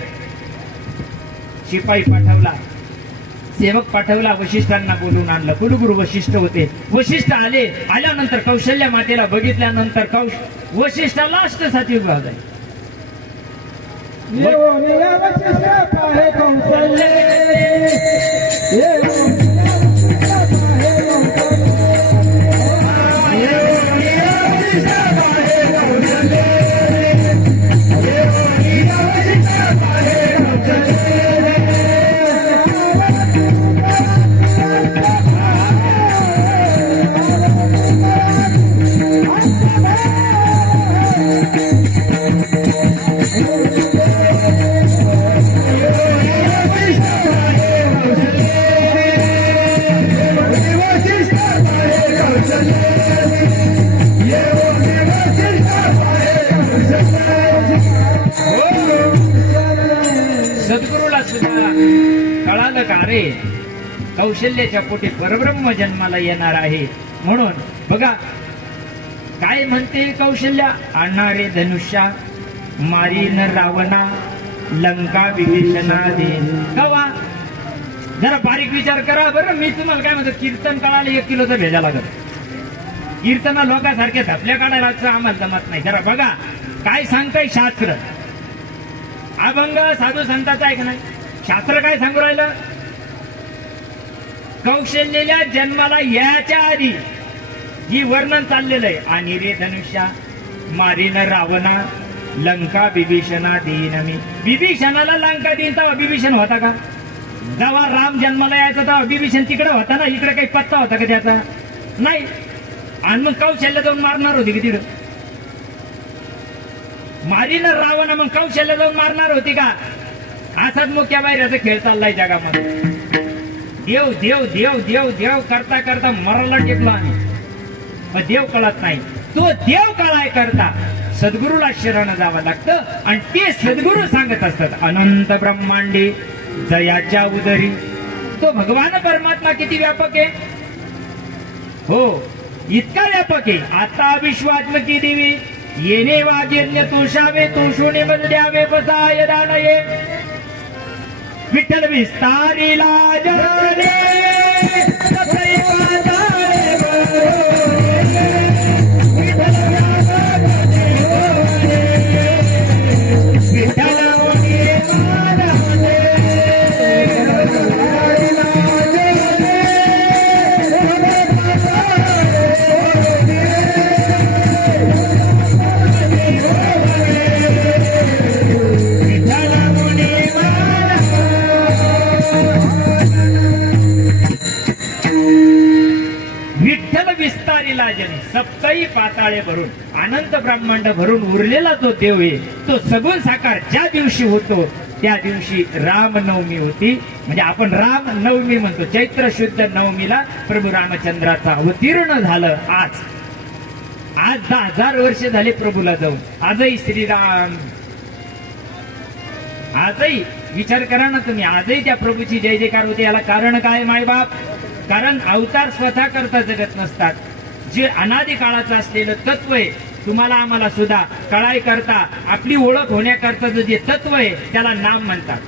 शिपाई पाठवला, सेवक पाठवला, वशिष्ठांना बोलून आणलं. कुलगुरू वशिष्ठ होते. वशिष्ठ आले. आल्यानंतर कौशल्या मातेला बघितल्यानंतर वशिष्ठाला अष्टसाती उभा झाले. सद्गुरूला सुद्धा कळालं का रे कौशल्याच्या पोटी परब्रह्म जन्माला येणार आहे. म्हणून बघा काय म्हणते कौशल्या, आणणारे धनुष्या मारीन रावणा लंका विभीषणा दे. कवा जरा बारीक विचार करा बरं. मी तुम्हाला काय म्हणतो, कीर्तन काळाला 1 किलोचा भेजा लागत. कीर्तना लोकांसारखे धपल्या काढायला आम्हाला जमत नाही. जरा बघा काय सांगताय शास्त्र. अभंग साधू संतांचा ऐक नाही, शास्त्र काय सांगू राहिलं. कौशल्याच्या जन्माला याच्या आधी जी वर्णन चाललेलं आहे, आणि रे धनुष्या मारीन रावणा लंका विभीषणा देईन मी. विभीषणाला लंका देईन तेव्हा विभीषण होता का? जेव्हा राम जन्माला यायचा तेव्हा विभीषण तिकडे होता ना, इकडे काही पत्ता होता का त्याचा? नाही. आणि मग कौशल्य जाऊन मारणार होती की तिकडं? मारीन रावण मग कौशल्य जाऊन मारणार होती का? असाच मुख्या बाहेरचा खेळ चाललाय जगामध्ये. देव देव देव देव देव करता करता मराला टेकलो आम्ही. मग देव कळत नाही. तो देव कळाय करता सद्गुरूला शरण जावं लागतं. आणि ते सद्गुरू सांगत असतात अनंत ब्रह्मांडे जयाच्या उदरी. तो भगवान परमात्मा किती व्यापक आहे. हो इतका व्यापक आहे. आता विश्वात्मकी देवी येणे वागिर्य तुषावे तुषुने बल द्यावे बसाय दानये. विठ्ठल विस्तारीला जगणे सतई पाताळे बरोणे. विठ्ठल विठ्ठल मुनी मानवले. विस्तारीला जनी सप्तही पाताळे भरून अनंत ब्रह्मांड भरून उरलेला जो देव आहे तो सगुण साकार ज्या दिवशी होतो त्या दिवशी रामनवमी होती. म्हणजे आपण राम नवमी म्हणतो. चैत्र शुद्ध नवमीला प्रभू रामचंद्राचा अवतीर्ण झालं. आज 10,000 वर्ष झाले प्रभूला जाऊन. आजही श्रीराम, आजही विचार करा ना तुम्ही, आजही त्या प्रभूची जय जयकार होते. याला कारण काय मायबाप? कारण अवतार स्वतः करता जगत नसतात. जे अनादी काळाचं असलेलं तत्व आहे तुम्हाला आम्हाला सुद्धा कळाय करता आपली ओळख होण्याकरता जे तत्व आहे त्याला नाम म्हणतात.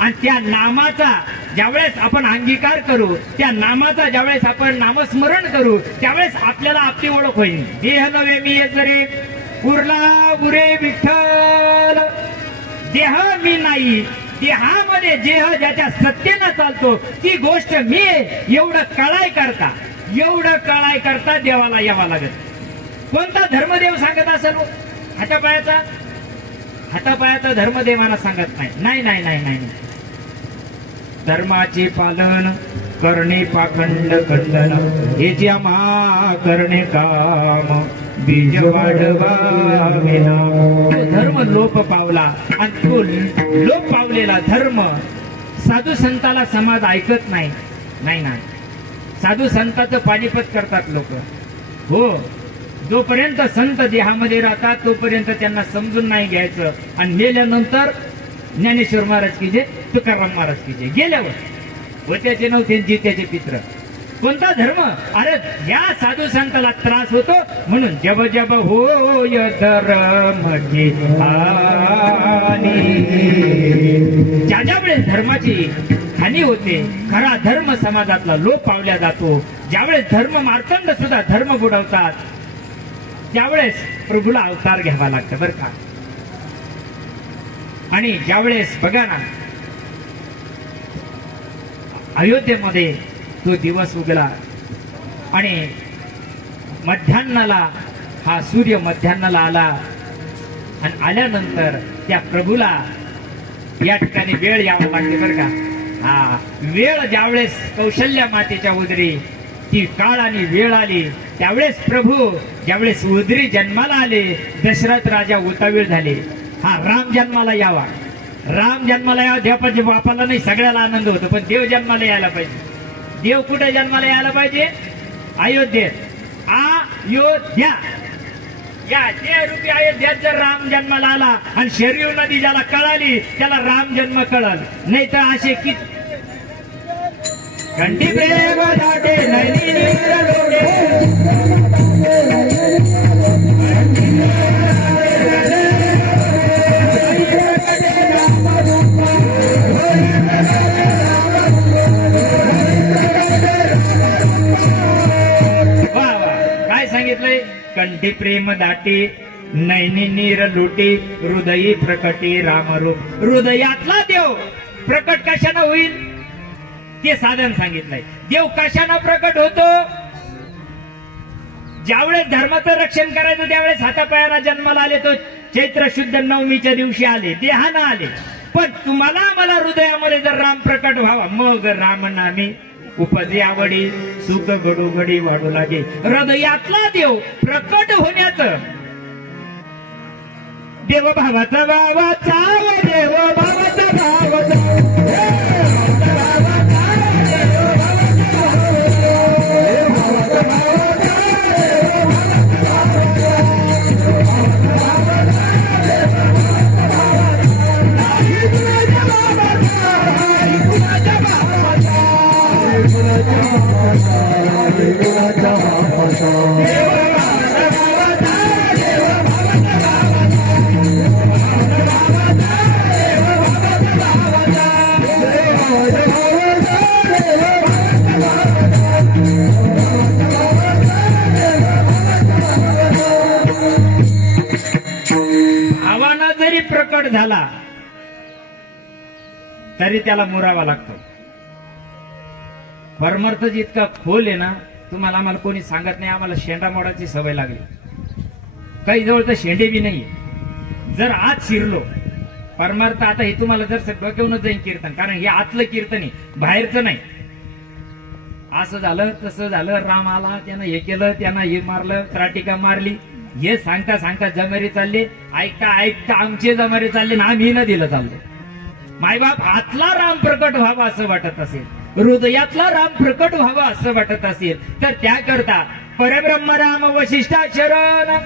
आणि त्या नामाचा ज्यावेळेस आपण अंगीकार करू, त्या नामाचा ज्यावेळेस आपण नामस्मरण करू त्यावेळेस आपल्याला आपली ओळख होईल. देह नव्हे मी जरे उरला उरे विठ्ठल. देह मी नाही, देहामध्ये देह ज्याच्या सत्तेनं चालतो ती गोष्ट मी आहे. एवढं कळाय करता देवाला यावा लागत. कोणता धर्मदेव सांगत असेल? हातापायाचा धर्मदेवाना सांगत नाही. नाही नाही नाही नाही. धर्माचे पालन करणे पाखंड खंडन हे जे आम्हा करणे काम बीज वाढवावे ना. तो धर्म लोप पावला आणि तो लोप पावलेला धर्म साधू संताला समाज ऐकत नाही. नाही ना, साधू संतांचं पानिपत करतात लोक. हो, जोपर्यंत संत देहामध्ये राहतात तोपर्यंत त्यांना समजून नाही घ्यायचं. आणि मेल्यानंतर ज्ञानेश्वर महाराज की जय, तुकाराम महाराज की जय. गेल्यावर होत्याचे नव्हते जित्याचे पित्र. कोणता धर्म? अरे या साधू संताला त्रास होतो म्हणून जब जब होय धर्म हानी. ज्या वेळेस धर्माची हानी होते, खरा धर्म समाजातला लोप पावला जातो, ज्यावेळेस धर्म मार्तंड सुद्धा धर्म बुडवतात त्यावेळेस प्रभूला अवतार घ्यावा लागतं बरं का. आणि ज्यावेळेस बघा ना अयोध्येमध्ये तो दिवस उगला आणि मध्यान्नाला हा सूर्य मध्यान्नाला आला. आणि आल्यानंतर त्या प्रभूला या ठिकाणी वेळ यावं लागते बरं का. हा वेळ ज्यावेळेस कौशल्या मातेच्या उदरी ती काळ आणि वेळ आली त्यावेळेस प्रभू ज्यावेळेस उदरी जन्माला आले, दशरथ राजा उतावीळ झाले. हा राम जन्माला यावा, राम जन्माला यावा. देवाच्या बापाला नाही सगळ्याला आनंद होतो, पण देव जन्माला यायला पाहिजे. देव कुठे जन्माला यायला पाहिजे? अयोध्येत. अयोध्या या ते रूपी अयोध्यात जर राम जन्माला आला आणि शरयू नदी ज्याला कळाली त्याला राम जन्म कळल, नाही तर असे की कंठी प्रेम दाटे नैनी नीर लोटे. वा वा, काय सांगितलंय? कंठी प्रेम दाटी नैनी नीर लुटी हृदयी प्रकटी रामरूप. हृदयातला देव प्रकट कशानं होईल ते साधन सांगितलंय. देव कशानं प्रकट होतो? ज्यावेळेस धर्माचं रक्षण करायचं त्यावेळेस हातापायाला जन्माला आले, तो चैत्र शुद्ध नवमीच्या दिवशी आले, देहानं आले. पण तुम्हाला मला हृदयामध्ये जर राम प्रकट व्हावा, मग राम नामी उपजे आवडी सुख घडोघडी वाढू लागे. हृदयातला देव प्रकट होण्याचं देव भावाचा भावाचा देव भावाचा भावाचा भावाना जरी प्रकट झाला तरी त्याला मुरावा लागतो. परमार्थ जितका खोल आहे ना, तुम्हाला आम्हाला कोणी सांगत नाही. आम्हाला शेंडा मोडाची सवय लागली, काही जवळ तर शेंडे बी नाहीये. जर आत शिरलो परमार्थ, आता हे तुम्हाला जर डोक्यावूनच जाईन कीर्तन, कारण हे आतलं कीर्तन आहे, बाहेरचं नाही. असं झालं तसं झालं, राम आला त्यानं हे केलं, त्यानं हे मारलं, त्राटिका मारली, हे सांगता सांगता जमारी चालले. ऐकता ऐकता आमचे जमारे चालले ना, आम्ही न दिलं चाललो. मायबाप आतला राम प्रकट व्हावा असं वाटत असेल, हृदयातला राम प्रकट व्हावा असं वाटत असेल, तर त्याकरता परब्रह्म राम वशिष्ठा शरण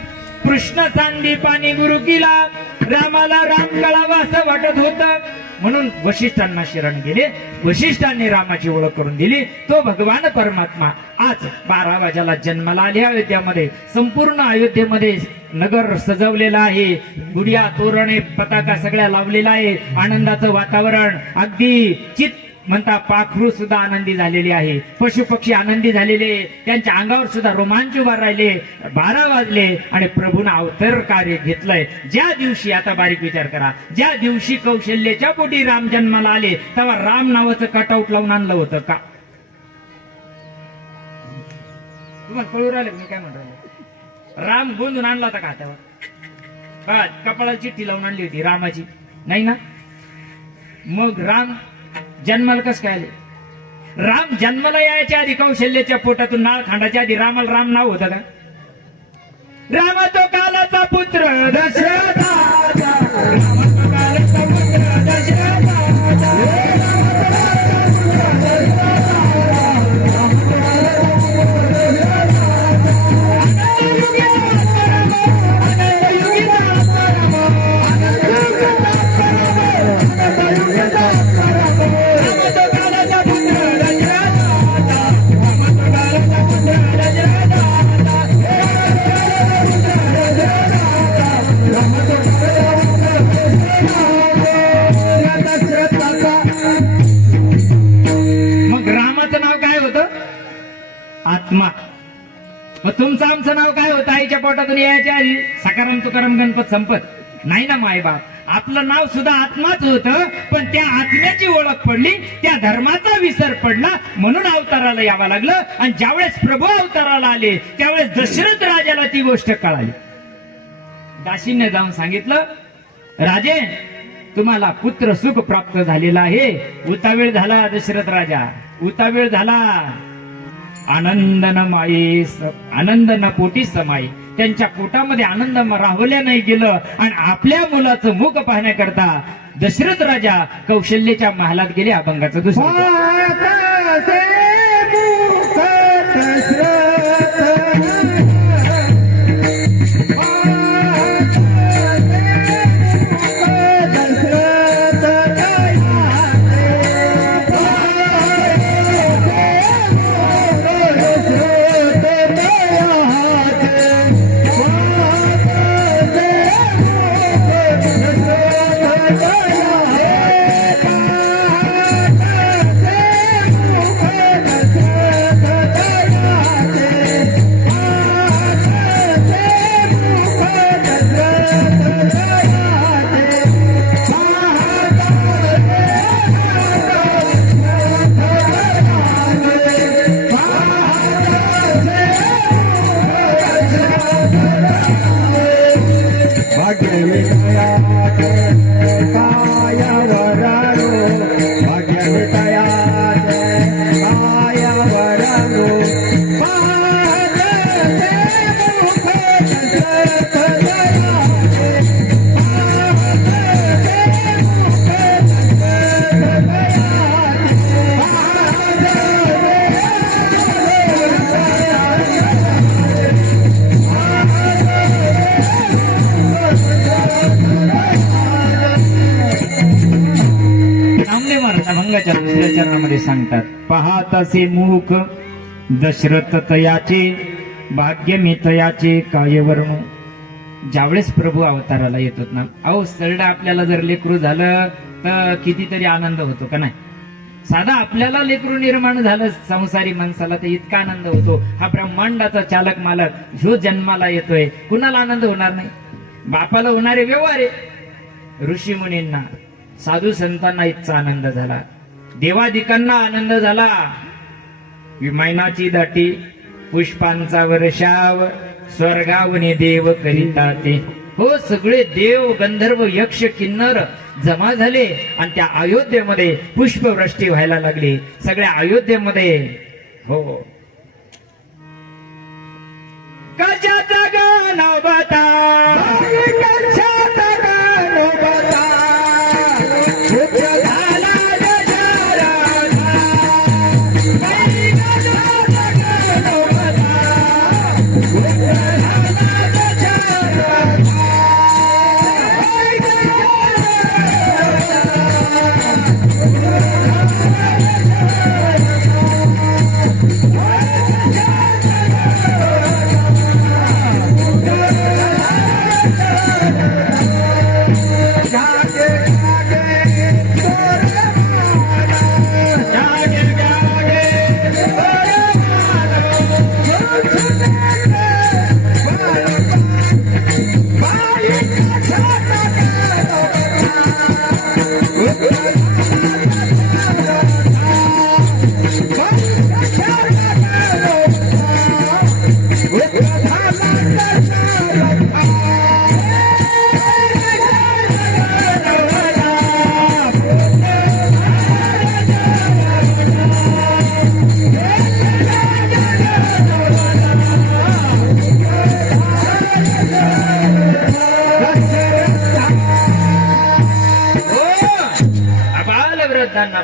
कृष्ण सांदीपानी गुरु किला. रामाला राम कळावा असं वाटत होतं, म्हणून वशिष्ठांना शरण गेले. वशिष्ठांनी रामाची ओळख करून दिली. तो भगवान परमात्मा आज 12 वाजाला जन्माला आले अयोध्यामध्ये. संपूर्ण अयोध्येमध्ये नगर सजवलेलं आहे, गुढिया तोरणे पताका सगळ्या लावलेला आहे. आनंदाचं वातावरण, अगदी चित्त म्हणता पाखरू सुद्धा आनंदी झालेली आहे, पशु पक्षी आनंदी झालेले, त्यांच्या अंगावर सुद्धा रोमांच उभा राहिले. 12 वाजले आणि प्रभूनं अवतार कार्य घेतलंय. ज्या दिवशी, आता बारीक विचार करा, ज्या दिवशी कौशल्याच्या पोटी राम जन्माला आले तेव्हा राम नावाचं कटआउट लावून आणलं होतं का? तुम्हाला कळू राहिले मी काय म्हणतो? राम गोंधून आणला होता का हातावर? कपाळाची चिठ्ठी लावून आणली होती रामाची, नाही ना? मग राम जन्माला कस काय आले? राम जन्माला यायच्या आधी कौशल्याच्या पोटातून नाळ खांडाच्या आधी रामाला राम नाव होतं का? राम तो कालाचा पुत्र दशरथाचा, राम तो कालाचा पुत्र दशरथाचा. आत्मा. मग तुमचं आमचं नाव काय होतं आईच्या पोटातून यायच्या आधी? सकाराम तुकाराम गणपत संपत नाही ना मायबाप. आपलं नाव सुद्धा आत्माच होतं, पण त्या आत्म्याची ओळख पडली, त्या धर्माचा विसर पडला, म्हणून अवताराला यावं लागलं. आणि ज्यावेळेस प्रभू अवताराला आले त्यावेळेस दशरथ राजाला ती गोष्ट कळाली. दासीने जाऊन सांगितलं, राजे तुम्हाला पुत्र सुख प्राप्त झालेला आहे. उतावेळ झाला दशरथ राजा, उतावेळ झाला. आनंदन माई आनंदन पोटी समाई, त्यांच्या पोटामध्ये आनंद राहवल्या नाही गेलं. आणि आपल्या मुलाचं मुख पाहण्याकरता दशरथ राजा कौशल्याच्या महालात गेले. अभंगाचं दुसरं भाग्यमे तयाचे कायावरानो भाग्यमे तयाचे कायावरानो पाहते मुख दशरथ दयाचे नामदेव महाराज अभंगाच्या दुसऱ्या चरणामध्ये सांगतात, पाहतासे मुख दशरथ तयाचे भाग्य मी तयाचे कायवर्णू. ज्यावेळेस प्रभू अवताराला येतात ना, अहो सरळ आपल्याला जर लेकरू झालं तर कितीतरी आनंद होतो का नाही. साधा आपल्याला लेकरू निर्माण झालं संसारी माणसाला तर इतका आनंद होतो. हा ब्रह्मांडाचा चालक मालक ह्यो जन्माला येतोय, कुणाला आनंद होणार नाही. बापाला होणारे व्यवहार आहे. ऋषी मुनींना साधू संतांना इतका आनंद झाला, देवादिकांना आनंद झाला. विमानाची दाटी पुष्पांचा वर्षाव स्वर्गावने देव करिता ते. हो सगळे देव गंधर्व यक्ष किन्नर जमा झाले आणि त्या अयोध्येमध्ये पुष्पवृष्टी व्हायला लागली. सगळ्या अयोध्येमध्ये हो कशाचा गाण बता कशाचा गाण बता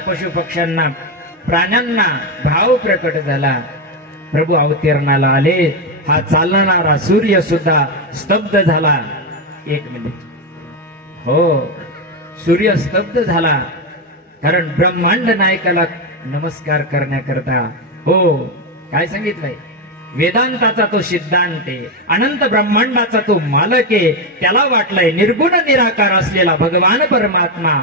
पशु पक्ष्यांना प्राण्यांना भाव प्रकट झाला. प्रभू अवतीर्णाला आले. हा चालणारा सूर्य सुद्धा स्तब्ध झाला. एक मिनिट हो सूर्य स्तब्ध झाला, कारण ब्रह्मांड नायकाला नमस्कार करण्याकरता. हो काय सांगितलंय, वेदांताचा तो सिद्धांत आहे, अनंत ब्रह्मांडाचा तो मालक आहे. त्याला वाटलंय निर्गुण निराकार असलेला भगवान परमात्मा,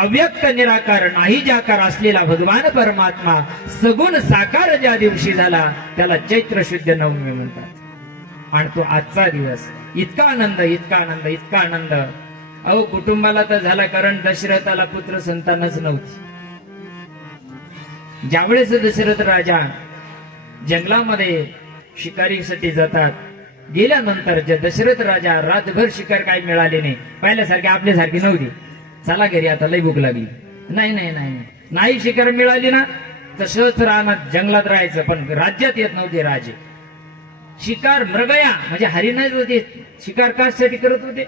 अव्यक्त निराकार नाही जाकार असलेला भगवान परमात्मा सगुण साकार ज्या दिवशी झाला त्याला चैत्र शुद्ध नवमी म्हणतात. आणि तो आजचा दिवस इतका आनंद इतका आनंद इतका आनंद. अहो कुटुंबाला तर झाला, कारण दशरथाला पुत्र संतानच नव्हती. ज्यावेळेस दशरथ राजा जंगलामध्ये शिकारीसाठी जातात, गेल्यानंतर दशरथ राजा रातभर शिकार काही मिळाले नाही. पहिल्यासारखी आपल्यासारखी नव्हती, चला घरी आता लई भूक लागली, नाही नाही नाही नाही शिकार मिळाली ना तसंच राहणार जंगलात राहायचं. पण राज्यात येत नव्हते राजे. शिकार मृगया म्हणजे हरिणच होते. शिकार कासाठी करत होते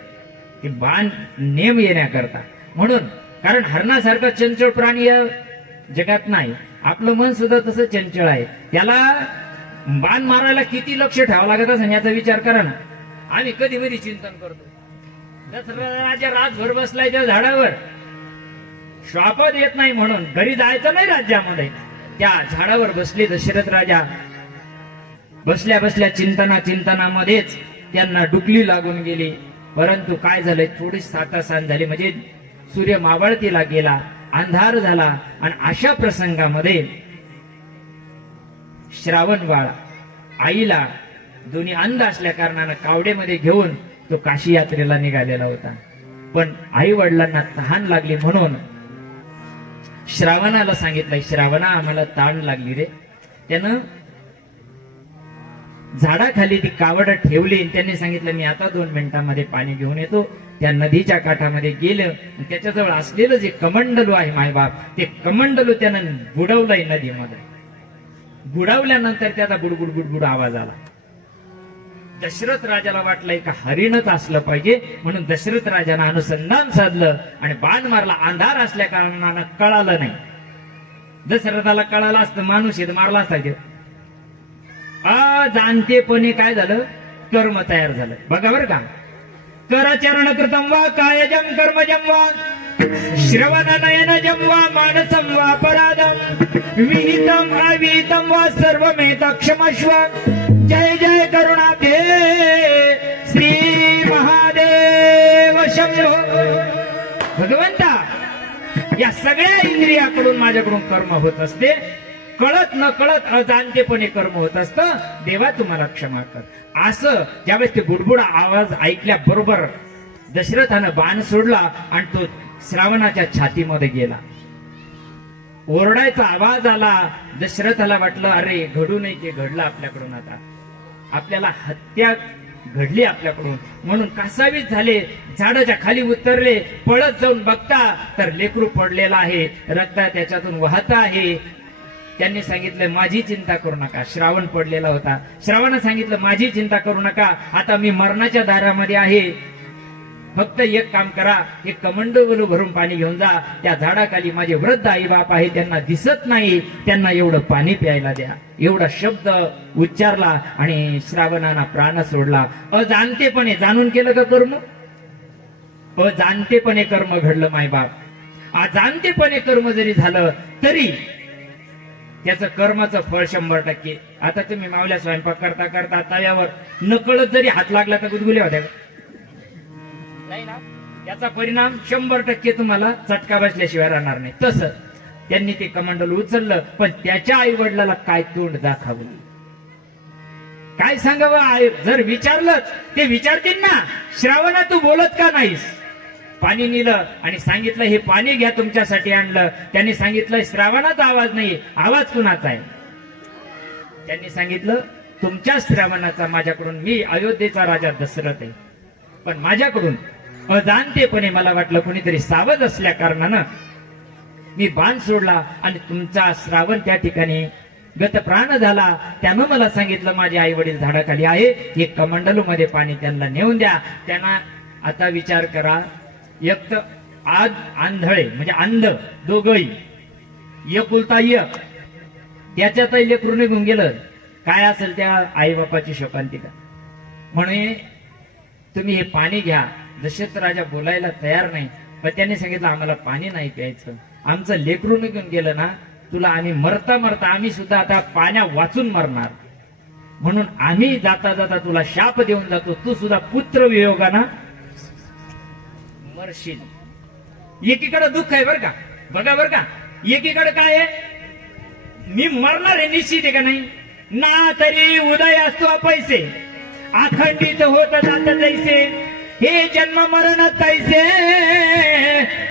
ते बाण नेम येण्याकरता. म्हणून कारण हरणासारखा चंचल प्राणी या जगात नाही. आपलं मन सुद्धा तसं चंचल आहे. त्याला बाण मारायला किती लक्ष ठेवावं लागत असं याचा विचार करा ना. आम्ही कधी कधी चिंतन करतो. राजा रातभर बसलाय त्या झाडावर, श्वापद येत नाही म्हणून घरी जायचं नाही राज्यामध्ये. त्या झाडावर बसले दशरथ राजा. बसल्या बसल्या चिंतनामध्येच त्यांना डुकली लागून गेली. परंतु काय झालंय, थोडी सातासांज झाली, म्हणजे सूर्य मावळतीला गेला, अंधार झाला. आणि अशा प्रसंगामध्ये श्रावण बाळ आईला दोन्ही अंध असल्या कारणानं कावडेमध्ये घेऊन तो काशी यात्रेला निघालेला होता. पण आई वडिलांना तहान लागली म्हणून श्रावणाला सांगितलंय, श्रावणा आम्हाला तहान लागली रे. त्यानं झाडाखाली ती कावड ठेवली आणि त्यांनी सांगितलं मी आता 2 मिनिटांमध्ये पाणी घेऊन येतो. त्या नदीच्या काठामध्ये गेलं आणि त्याच्याजवळ असलेलं जे कमंडलू आहे मायबाप, ते कमंडलू त्यानं बुडवलंय नदीमध्ये. बुडवल्यानंतर त्याचा बुडबुड बुडबुड आवाज आला. दशरथ राजाला वाटलंय का हरिणच असलं पाहिजे, म्हणून दशरथ राजानं अनुसंधान साधलं आणि बाण मारला. अंधार असल्या कारणानं कळालं नाही. दशरथाला कळालं असतं माणूस येत मारला असता. अजाणतेपणे काय झालं, कर्म तयार झालं. बघा बरं का, कराचरण कृतम वा कायजम कर्मजम वा श्रवण नयन जम वा मानसम वा अपराधम विहितम अविहितम वा सर्वमेत क्षमस्व. जय जय करुणाब्धे श्री महादेव शंभो. भगवंता, या सगळ्या इंद्रियाकडून माझ्याकडून कर्म होत असते, कळत न कळत अजाणतेपणे कर्म होत असतं. देवा तुम्हाला क्षमा कर. असं ज्यावेळेस ते बुडबुड आवाज ऐकल्याबरोबर दशरथानं बाण सोडला आणि तो श्रावणाच्या छातीमध्ये गेला. ओरडायचा आवाज आला. दशरथाला वाटलं अरे घडू नाही, ते घडलं आपल्याकडून. आता आपल्याला हत्या घडली आपल्याकडून, म्हणून कासावीस झाले. झाडाच्या खाली उतरले. पळत जाऊन बघता तर लेकरू पडलेला आहे, रक्त त्याच्यातून वाहत आहे. त्यांनी सांगितलं माझी चिंता करू नका. श्रावण पडलेला होता. श्रावणानं सांगितलं माझी चिंता करू नका, आता मी मरणाच्या दारामध्ये आहे. फक्त एक काम करा, एक कमंडलू भरून पाणी घेऊन जा. त्या झाडाखाली माझे वृद्ध आई बाप आहे, त्यांना दिसत नाही, त्यांना एवढं पाणी प्यायला द्या. एवढा शब्द उच्चारला आणि श्रावणानं प्राण सोडला. अजाणतेपणे, जाणून केलं का कर्म? अजाणतेपणे कर्म घडलं मायबाप. अजाणतेपणे कर्म जरी झालं तरी त्याचं कर्माचं फळ 100%. आता तुम्ही मावल्या स्वयंपाक करता करता तव्यावर नकळत जरी हात लागला तर गुदगुल्या होत्या नाही ना, याचा परिणाम 100% तुम्हाला चटका बसल्याशिवाय राहणार नाही. तसं त्यांनी ते कमंडल उचललं, पण त्याच्या आई वडिलाला काय तोंड दाखवलं, काय सांगावं? जर विचारलंच, ते विचारतील ना, श्रावणा तू बोलत का नाहीस? पाणी नेलं आणि सांगितलं हे पाणी घ्या, तुमच्यासाठी आणलं. त्यांनी सांगितलं श्रावणाचा आवाज नाही, आवाज कुणाचा आहे? त्यांनी सांगितलं तुमच्या श्रावणाचा माझ्याकडून, मी अयोध्येचा राजा दशरथ आहे, पण माझ्याकडून अजाणतेपणे मला वाटलं कोणीतरी सावध असल्या कारणानं मी बाण सोडला आणि तुमचा श्रावण त्या ठिकाणी गतप्राण झाला. त्यानं मला सांगितलं माझे आई वडील झाडाखाली आहे, हे कमंडलू मध्ये पाणी त्यांना नेऊन द्या. त्यांना आता विचार करा, एक तर आज आंधळे म्हणजे अंध दोघही, एकुलता एक, त्याच्यातही लेकरू निघून गेलं. काय असेल त्या आई बापाची शोकांतिका. म्हणे तुम्ही हे पाणी घ्या. दशरथ राजा बोलायला तयार नाही, पण त्यांनी सांगितलं आम्हाला पाणी नाही प्यायचं, आमचं लेकरू निघून गेलं ना, तुला आम्ही मरता मरता आम्ही सुद्धा आता पाण्या वाचून मरणार, म्हणून आम्ही जाता जाता तुला शाप देऊन जातो, तू सुद्धा पुत्र वियोगाना मरशील. एकीकडे दुःख आहे बरं का, बघा बरं का, एकीकडे काय आहे, मी मरणार आहे निश्चित आहे का नाही ना, तरी उदय असतो पैसे अखंडित होत जात तैसे, हे जन्म मरण तैसे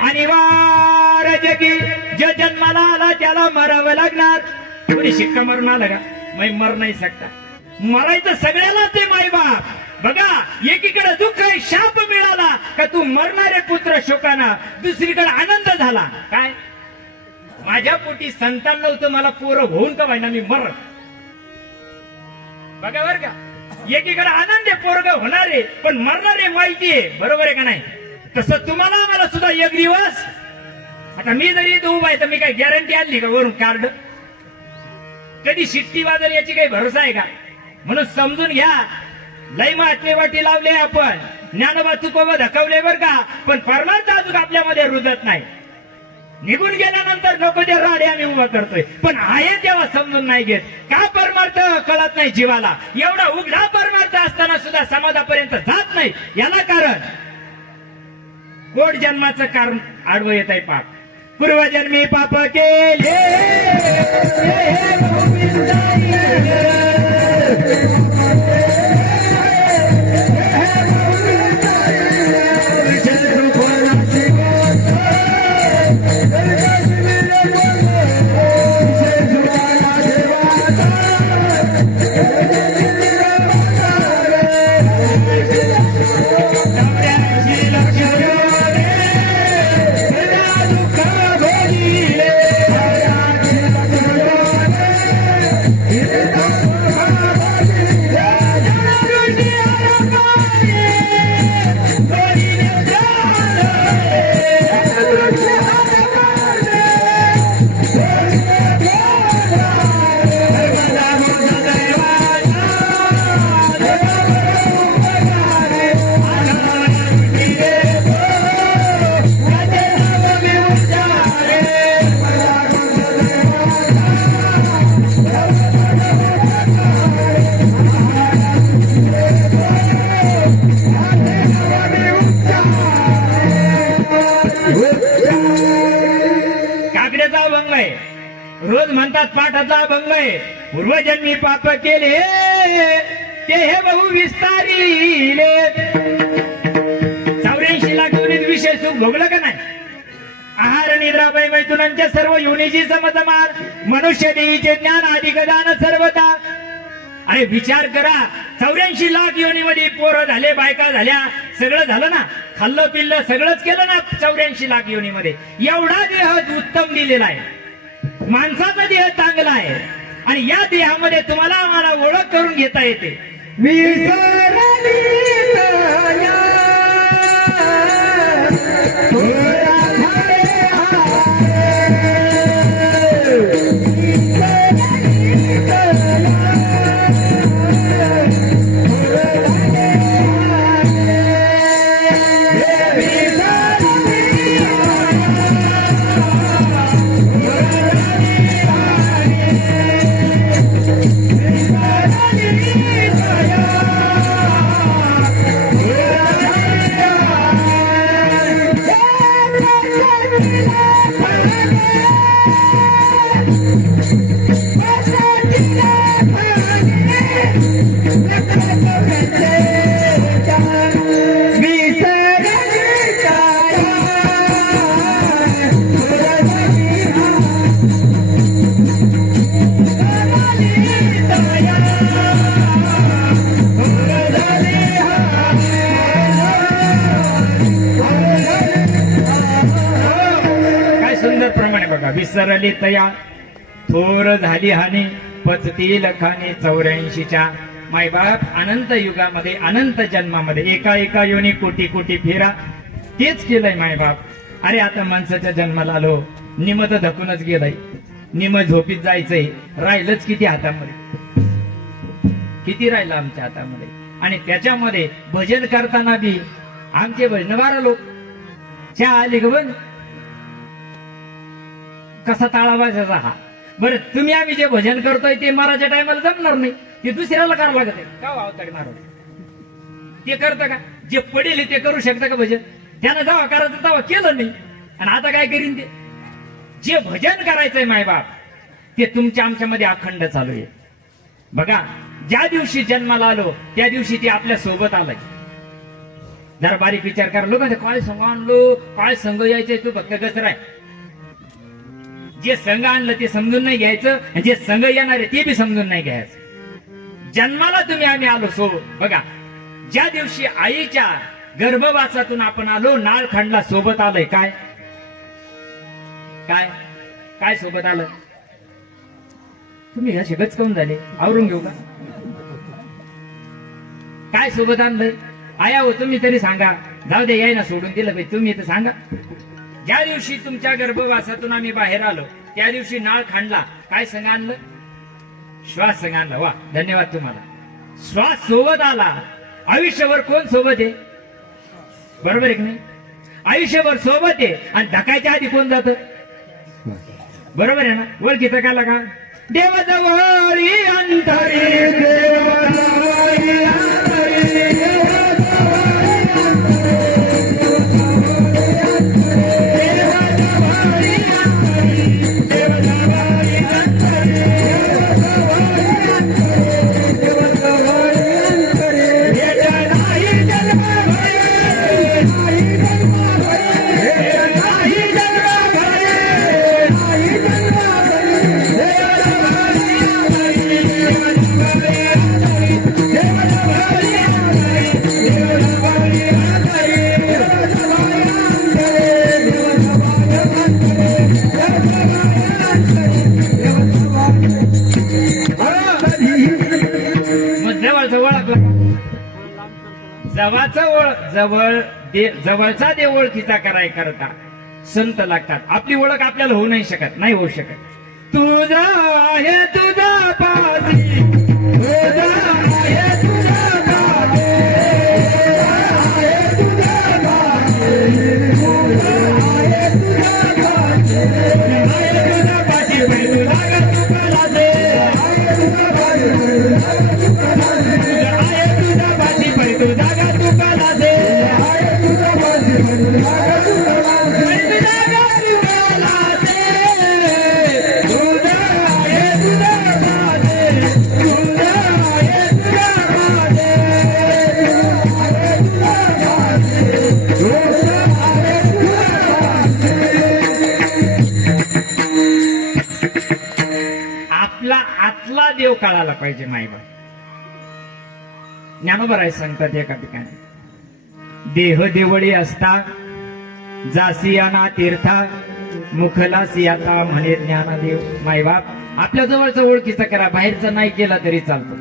अनिवार जगी, जो जन्माला आला त्याला मरावं लागणार. कोणी शिक्का मरून आला का? मी मर नाही सकता, मरायचं सगळ्यालाच आहे मायबाप. बघा एकीकडे दुःख आहे, शाप मिळाला का तू मरणारे पुत्र शोकाना, दुसरीकडे आनंद झाला काय, माझ्या पोटी संतान नव्हतं, मला पोरं होऊन का व्हायना, मी मर. बघा बर का, एकीकडे आनंद आहे, पोरग होणारे पण मरणारे माहिती आहे, बरोबर आहे का नाही? तसं तुम्हाला मला सुद्धा एक दिवस, आता मी जरी इथं उभा आहे तर मी काही गॅरंटी आणली का वरून कार्ड? कधी शिट्टी वाजल याची काही भरोसा आहे का? म्हणून समजून घ्या, लय माटणे वाटी लावले आपण, ज्ञानोबा तुकोबा धकवले बर का, पण परमार्थ अजून आपल्यामध्ये रुजत नाही. निघून गेल्यानंतर नको ते राडे आम्ही उभा करतोय, पण आहे तेव्हा समजून नाही घेत. का परमार्थ कळत नाही जीवाला? एवढा उघडा परमार्थ असताना सुद्धा समाजापर्यंत जात नाही. याला कारण कोट जन्माचं कारण आडवं येत आहे पाप. पूर्वजन्मी पाप केले रोज म्हणतात पाठातला अभंग आहे, पूर्वजन्मी पाप केले ते हे बहु विस्तारिले. 84 लाख योनीत विषय सुख भोगलं का नाही? आहार निद्रा भय मैथुनांच्या सर्व योनीची समजमार, मनुष्य देहीचे ज्ञान अधिक दान सर्वता. अरे विचार करा, 84 लाख योनीमध्ये पोरं झाले, बायका झाल्या, सगळं झालं ना, खाल्लं पिल्लं सगळंच केलं ना 84 लाख योनीमध्ये. एवढा देह उत्तम दिलेला आहे, माणसाचा देह चांगला आहे, आणि या देहामध्ये तुम्हाला आम्हाला ओळख करून घेता येते. विसरली तया थोरा झाले विसरली तया थोर झाली हानी, पचती लखानी 84च्या. मायबाप अनंत युगामध्ये, अनंत जन्मामध्ये, एका एका योनी कोटी कोटी फेरा तेच केलंय मायबाप. अरे आता माणसाच्या जन्माला आलो, निम तर धकूनच गेलंय, निम झोपीत जायचंय, राहिलंच किती हातामध्ये, किती राहिलं आमच्या हातामध्ये. आणि त्याच्यामध्ये भजन करताना बी आमचे भजन 12 लोक चहा आली ग बन कसा ताळा वाजायचा हा. बरं तुम्ही आम्ही जे भजन करतोय ते माराच्या टायमाला जमणार नाही, ते दुसऱ्याला करावं लागत आहे का? अवताडी मारो ते करतं का? जे पडेल ते करू शकतं का भजन? त्यानं जेव्हा करायचं तेव्हा केलं नाही, आणि आता काय करीन ते? जे भजन करायचंय मायबाप ते तुमच्या आमच्यामध्ये अखंड चालू आहे. बघा, ज्या दिवशी जन्माला आलो त्या दिवशी ते आपल्या सोबत आलंय. जरा बारीक विचार करा. लोक काय संघ आणलो, काय संघ यायचंय, तू फक्त गचराय. जे संघ आणलं ते समजून नाही घ्यायचं, आणि जे संघ येणार आहे ते बी समजून नाही घ्यायचं. जन्माला तुम्ही आम्ही आलो सोबत. बघा, ज्या दिवशी आईच्या गर्भवासातून आपण आलो, नाळ खंडला सोबत आलंय. काय काय काय सोबत आलं? तुम्ही असे गचकवून झाले, आवरून घेऊ का? काय सोबत आणलंय? आया हो तुम्ही तरी सांगा. जाऊ दे, याय ना सोडून दिलं पाहिजे, तुम्ही तर सांगा. ज्या दिवशी तुमच्या गर्भवासातून आम्ही बाहेर आलो त्या दिवशी नाळ खांडला, काय संघ आणलं? श्वास संघ आणला. वा, धन्यवाद तुम्हाला. श्वास सोबत आला. आयुष्यभर कोण सोबत आहे? बरोबर आहे की नाही? आयुष्यभर सोबत आहे, आणि धकायच्या आधी कोण जात? बरोबर आहे ना? ओळखीचं का लागा? देवजवळी अंतरी देवजवळी जवळचा देव ओळखीचा कराय करता संत लागतात. आपली ओळख आपल्याला होऊ नाही शकत, नाही होऊ शकत. तुझा आहे तुझा पासी, तुझा आहे तुझा पासी, आहे तुझा पासी, आहे तुझा पासी, आहे तुझा पासी, पैदू लागा तू कलासे, आहे तुझा पासी, आहे तुझा पासी, पैदू लागा तू कलासे. तुझा मला देव कळाला पाहिजे मायबाप. ज्ञानोबराय सांगतात एका ठिकाणी, देह देवळी असता जासियाना तीर्था मुखलासी आता म्हणे ज्ञानदेव. मायबाप आपल्या जवळचा ओळखीचा करा, बाहेरचा नाही केला तरी चालतो,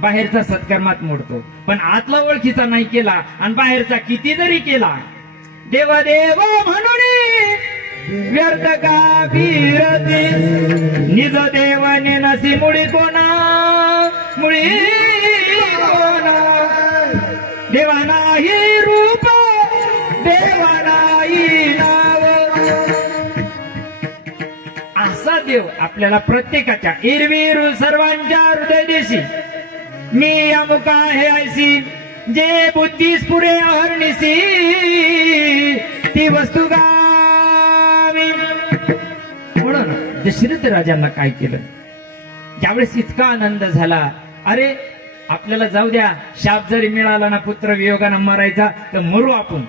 बाहेरचा सत्कर्मात मोडतो, पण आतला ओळखीचा नाही केला आणि बाहेरचा किती जरी केला, देव देव म्हणून व्यर्थ का बिरती, निज देव नेनसी मुळी कोणा, मुळी कोणा, देवा नाही रूप, देवा नाही नाव. असा देव आपल्याला प्रत्येकाच्या इरवीर सर्वांच्या हृदयदेशी, मी अमुका हे ऐसी, जे बुद्धीस पुरे अहर्निसी, ती वस्तू गावी. म्हणून दशरथ राजांना काय केलं, ज्यावेळेस इतका आनंद झाला, अरे आपल्याला जाऊ द्या, शाप जरी मिळाला ना पुत्र वियोगानं मरायचा तर मरू आपण,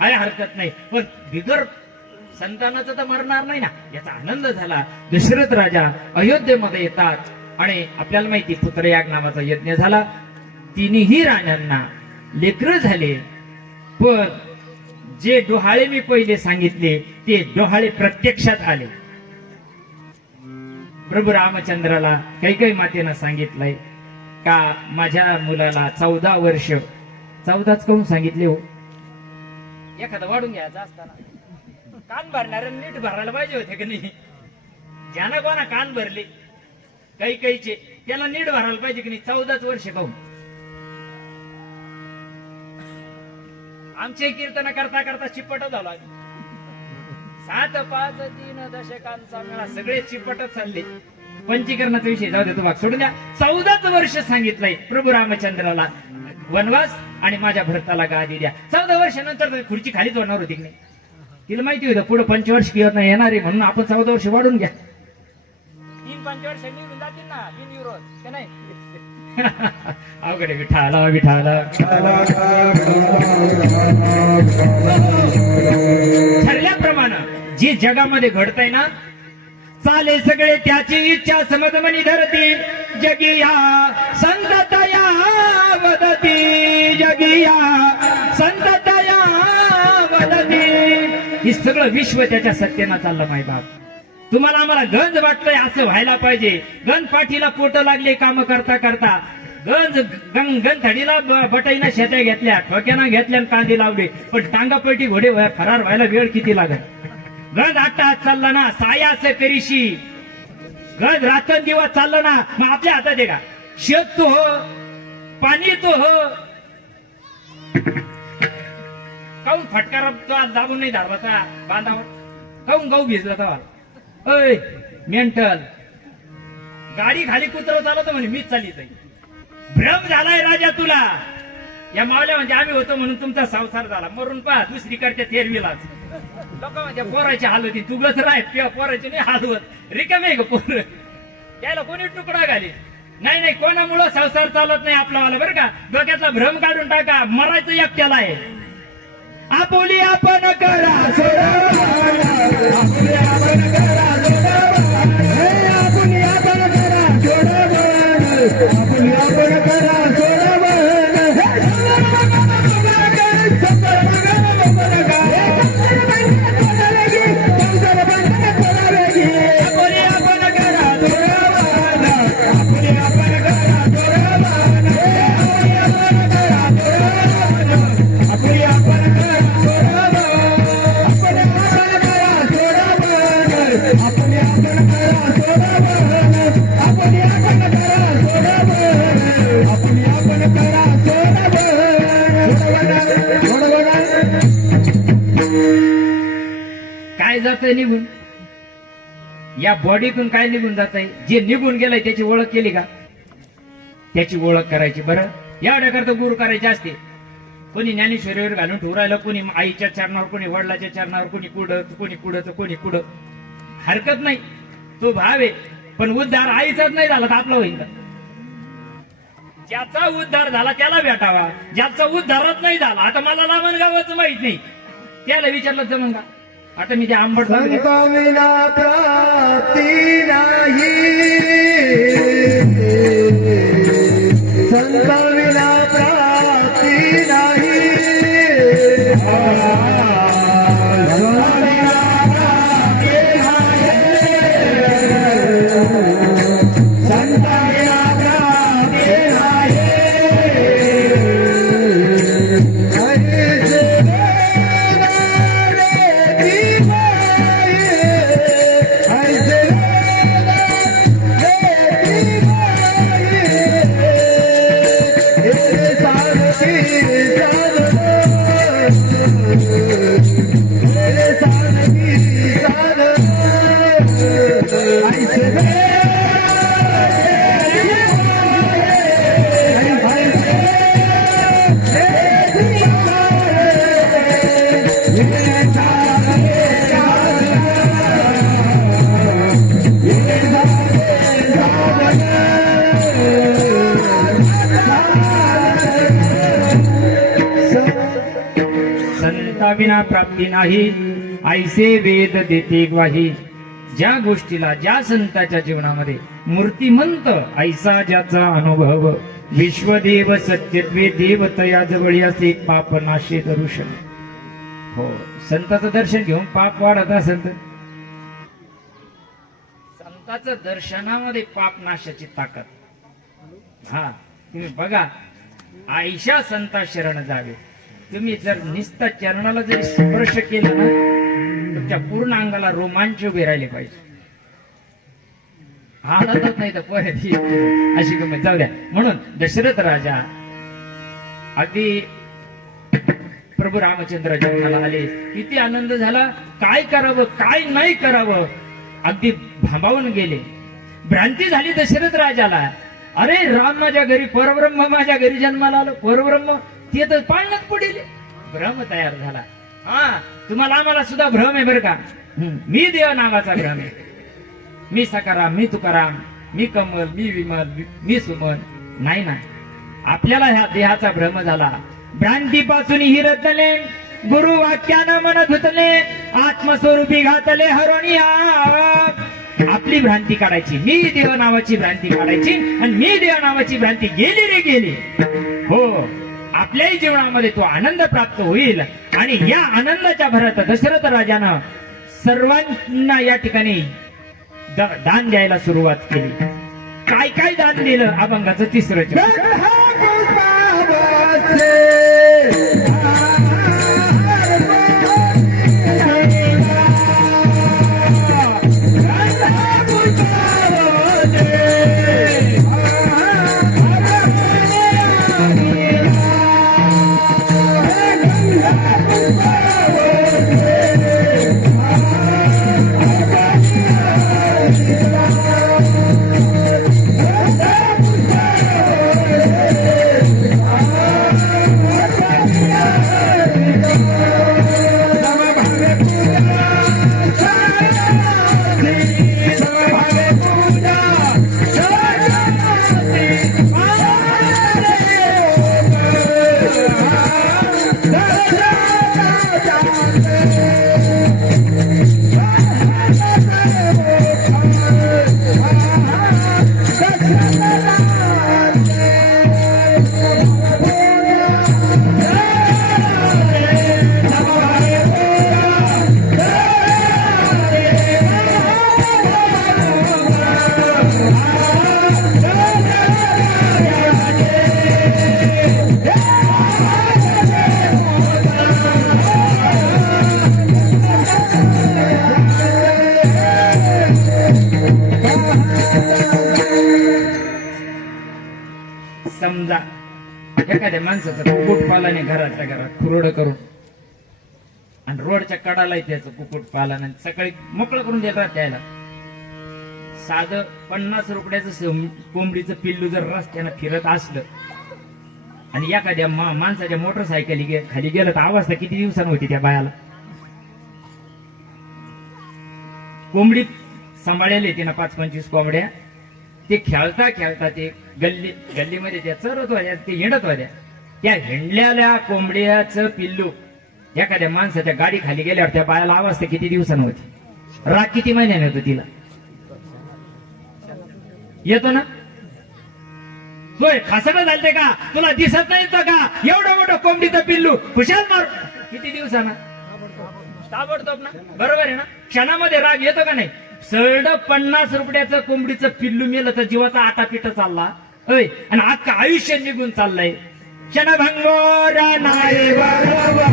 काय हरकत नाही, पण बिगर संतानाचं तर मरणार नाही ना, याचा आनंद झाला. दशरथ राजा अयोध्येमध्ये येतात आणि आपल्याला माहिती पुत्रयाग नावाचा यज्ञ झाला. तिन्ही राण्यांना लेकरं झाले, पण जे डोहाळे मी पहिले सांगितले ते डोहाळे प्रत्यक्षात आले. प्रभू रामचंद्राला काही मातेनं सांगितलंय का माझ्या मुलाला 14 वर्ष, 14च कहून सांगितले हो, एखादा वाढून घ्यायचा असताना कान भरणार नीट भरायला पाहिजे होते की नाही. ज्यानं कोणा कान भरले काहीचे त्याला नीट भरायला पाहिजे की नाही. 14च वर्ष कहून. आमचे कीर्तन करता करता चिपट झालो आम्ही. 7, 5, 3 दशकांचा मेळा, सगळे चिपट चालले. पंचीकरणाचा विषय जाऊ दे, तो भाग सोडून द्या. 14च वर्ष सांगितलंय प्रभू रामचंद्राला वनवास आणि माझ्या भरताला गादी द्या. 14 वर्षानंतर खुर्ची खालीच होणार होती की नाही. तिला माहिती होतं पुढे 5 वर्ष किंवा येणार आहे, म्हणून आपण 14 वर्ष वाढून घ्या. 3-5 वर्ष निघून जातील ना बिनविरोध, का नाही. अवघडे विठाला विठाला. ठरल्याप्रमाणे जे जगामध्ये घडतंय ना, चाले सगळे त्याची इच्छा समजमनी धरती, जगिया संततया वदती, जगिया संततया वदती. हे सगळं विश्व त्याच्या सत्तेनं चाललं मायबाप. तुम्हाला आम्हाला गंज वाटतंय असं व्हायला पाहिजे. गंज पाठीला पोट लागले काम करता करता, गंज थडीला बटाईना शेत्या घेतल्या, ठोक्यानं घेतल्या, कांदे लावले, पण टांगापैठी घोडे फरार व्हायला वेळ किती लागत. गंज हात चालला ना साया असं करीशी, गंज रातन दिवस चालला ना, मग आपल्या हातात आहे का. शेत तो हो, पाणी तो हो, काऊन फटकारा दाबून नाही धारवाचा बांधावर, काऊन गहू भिजला तवा. अय मेंटल, गाडी खाली कुत्र चालवत म्हणे मीच चालित आहे. भ्रम झालाय राजा तुला. या मावल्या म्हणजे आम्ही होतो म्हणून तुमचा संसार झाला, मरून पहा दुसरी करते तेरवीलाच. लोक म्हणजे पोराची हाल होती, तू गच राह, पोराची नाही हालवत, रिकामे ग पोर. त्याला कोणी तुकडा घाली नाही. नाही कोणामुळं संसार चालत नाही आपलावाला, बरं का. डोक्यातला भ्रम काढून टाका, मरायचं एकट्याला आहे. आपुली आपण करा सोडा, आपुली आपण करा सोडा, आपुली आपण करा सोडा, आपुली आपण करा सोडा. काय जातंय निघून, या बॉडीतून काय निघून जात आहे. जे निघून गेलंय त्याची ओळख केली का, त्याची ओळख करायची. बरं एवढ्या करता गुरु करायचे असते. कोणी ज्ञानेश्वरीवर घालून ठेवरायला, कोणी आईच्या चरणावर, कोणी वडिलाच्या चरणावर, कोणी कुठं कोणी कुठं कोणी कुठं. हरकत नाही, तो भाव आहे, पण उद्धार आईचाच नाही झाला तर आपला होईल का. ज्याचा उद्धार झाला त्याला भेटावा, ज्याचा उद्धारच नाही झाला, आता मला लावण गावाचं माहित नाही, त्याला विचारलं जमन का. आता मी ते आंबट संत विना प्राप्ती नाही. संताविना प्राप्ती नाही संताविना प्राप्ती नाही संताविना प्राप्ती नाही ऐसे संताविना प्राप्ती नाही ऐसे वेद देते ग्वाही. ज्या गोष्टीला ज्या संताच्या जीवनामध्ये मूर्तिमंत ऐसा ज्याचा अनुभव विश्वदेव सत्यत्वे देवतया जवळी असे पाप नाशे दर्शन. हो, संताचं दर्शन घेऊन पाप वाढत असेल तर संताचं दर्शनामध्ये पाप नाशाची ताकद. हा, तुम्ही बघा, आयशा संता शरण जावे. तुम्ही जर निस्ता चरणाला जरी स्पर्श केला ना तर त्या पूर्ण अंगाला रोमांच उभे राहिले पाहिजे. हालतच नाही तर परत अशी गमत. जाऊ द्या. म्हणून दशरथ राजा अगदी प्रभू रामचंद्र जन्माला आले, किती आनंद झाला. काय करावं काय नाही करावं अगदी भांबावून गेले. भ्रांती झाली दशरथ राजाला. अरे, राम माझ्या घरी, परब्रह्म माझ्या घरी जन्माला आलं. परब्रह्म ते तर पाळण्यात पडेल. भ्रम तयार झाला. हा, तुम्हाला आम्हाला सुद्धा भ्रम आहे बरं का. मी देव नावाचा भ्रम आहे. मी सकाराम, मी तुकाराम, मी कमल, मी विमल, मी सुमन. नाही ना, आपल्याला ह्या देहाचा भ्रम झाला. भ्रांतीपासून ही रत्नले गुरु वाक्यानं मन धुतले आत्मस्वरूपी घातले हरोनिया. आपली भ्रांती काढायची, मी देव नावाची भ्रांती काढायची, आणि मी देव नावाची भ्रांती गेली रे गेली. हो, आपल्याही जीवनामध्ये तो आनंद प्राप्त होईल. आणि या आनंदाच्या भरात दशरथ राजानं सर्वांना या ठिकाणी दान द्यायला सुरुवात केली. काय काय दान दिलं? अभंगाचं तिसरं चरण. समजा एखाद्या माणसाचं कुक्कुटपालन घराच्या घरात खुरड करून आणि रोडच्या कडाला त्याचं कुक्कुटपालन सकाळी मोकळं करून देतात त्याला. साधं 50 रुपयाचं कोंबडीचं पिल्लू जर रस्त्यानं फिरत असलं आणि एखाद्या माणसाच्या मोटरसायकली खाली गेलं तर अवस्था किती दिवसानं होती त्या बायाला. कोंबडी सांभाळलेली तिनं 5-25 कोंबड्या. ते खेळता खेळता ते गल्लीमध्ये त्या चरत होत्या, ते हिंडत होत्या. त्या हिंडलेल्या कोंबड्याचं पिल्लू एखाद्या माणसाच्या गाडी खाली गेल्यावर त्या बायाला अवस्था किती दिवसानं होती. राग किती महिन्याने होतो तिला. येतो ना. तोय खासडं झालते का? तुला दिसत नाही तर का? एवढं मोठं कोंबडीचं पिल्लू खुशाल मार किती दिवसाना ताबडतोब ना, बरोबर आहे ना? क्षणामध्ये राग येतो का नाही? सरड 50 रुपयाचं कोंबडीचं पिल्लू मेलं तर जीवाचा आटापिटा चालला होय, आणि अख्खं आयुष्य निघून चाललंय. क्षणभंगोर नाही बरोबर,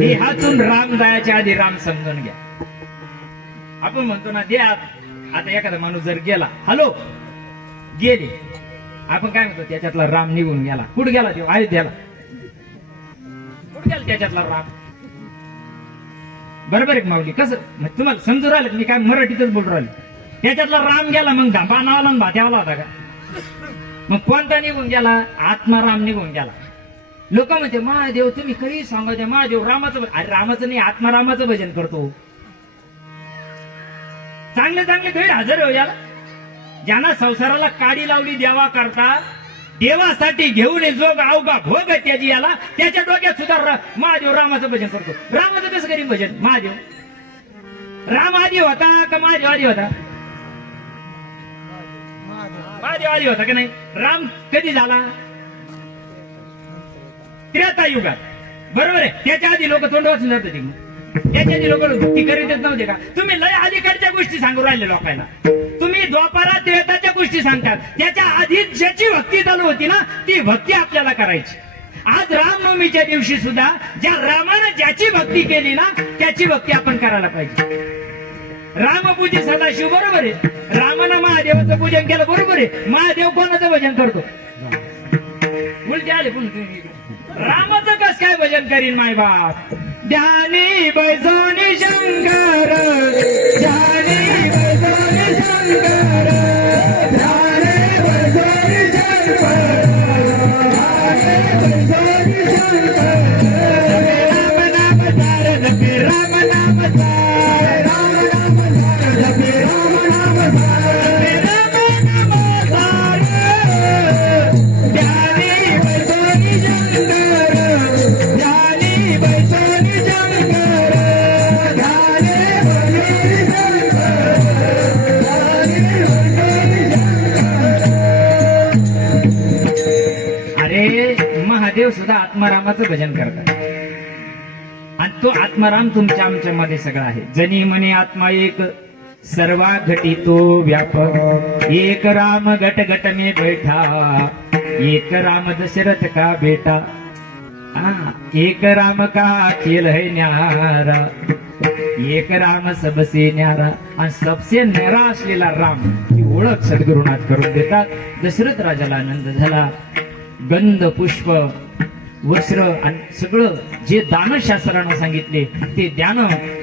देहातून राम जायच्या आधी राम समजून घ्या. आपण म्हणतो ना देहात, आता एखादा माणूस जर गेला, हॅलो गेले, आपण काय म्हणतो त्याच्यातला राम निघून गेला. कुठे गेला तो? अयोध्याला. कुठे गेला त्याच्यातला राम? बरोबर आहे माऊली? कसं तुम्हाला समजून राहिलं? मी काय मराठीतच बोलून राहिलो. त्याच्यातला राम गेला, मग बाणावाला आणि भात्यावाला होता का? मग कोणता निघून गेला? आत्माराम निघून गेला. लोक म्हणते महादेव तुम्ही काही सांगा द्या, महादेव रामाचं. अरे रामाचं नाही, आत्मारामाचं भजन करतो. चांगले चांगले गैर हजर हो याला. ज्यांना संसाराला काडी लावली देवा करता, देवासाठी घेऊन जो अवघा भोग आहे त्याची याला, त्याच्या डोक्यात सुद्धा महादेव रामाचं भजन करतो. रामाचं कसं करीन भजन? महादेव राम आधी होता का महादेव आधी होता? महादेव आधी होता का नाही? राम कधी झाला? त्रेतायुगात. बरोबर आहे. त्याच्या आधी लोक तोंड वाचून जात होते. त्याच्या आधी लोक भक्ती करीतच नव्हते का? तुम्ही लय अलीकडच्या गोष्टी सांगू राहिले लोकांना. तुम्ही द्वापारा त्रेताच्या गोष्टी सांगतात. त्याच्या आधी ज्याची भक्ती चालू होती ना, ती भक्ती आपल्याला करायची. आज रामनवमीच्या दिवशी सुद्धा ज्या रामानं ज्याची भक्ती केली ना, त्याची भक्ती आपण करायला पाहिजे. रामपूजी सदाशिव, बरोबर आहे. रामानं महादेवाचं पूजन केलं, बरोबर आहे. महादेव कोणाचं भजन करतो? उलटे आले पण. रामाचं कस काय भजन करीन माय बाप? ध्यानी बैसोनी शंकर, ध्यानी बैसोनी शंकर, ध्यानी बैसोनी शंकर, ध्यानी बैसोनी शंकर. राम नाम सार जपे, राम नाम सार, राम नाम सार जपे, राम नाम सार, राम नाम सार. ध्यानी बैसोनी शंकर, ध्यानी बैसोनी शंकर, ध्यानी बैसोनी शंकर, ध्यानी बैसोनी शंकर. अरे महादेव सुद्धा आत्मारामाचं भजन करतात. आणि तो आत्माराम तुमच्या आमच्या मध्ये सगळा आहे. जनी म्हणे आत्मा एक, सर्वा घटी तो व्यापक. एक राम घट घट में बैठा, एक राम दशरथ का बेटा. एक राम का खेल है न्यारा, एक राम सबसे न्यारा. आणि सबसे न्यारा असलेला राम ही ओळख सद्गुरुनाथ करून देतात. दशरथ राजाला आनंद झाला. गंध, पुष्प, वस्त्र आणि सगळं जे दानशास्त्रानं सांगितले ते दान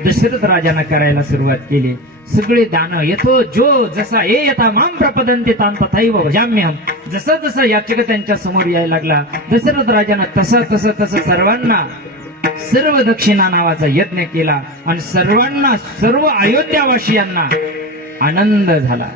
दशरथ राजानं करायला सुरुवात केली. सगळे दान येतो जो जसा हे यथा माम प्रपदन्ते तां तथैव भजाम्यहम्. जसं जसं याचक त्यांच्या समोर यायला लागला, दशरथ राजानं तसं तसं तसं सर्वांना सर्व दक्षिणा नावाचा यज्ञ केला. आणि सर्वांना, सर्व अयोध्यावासियांना आनंद झाला.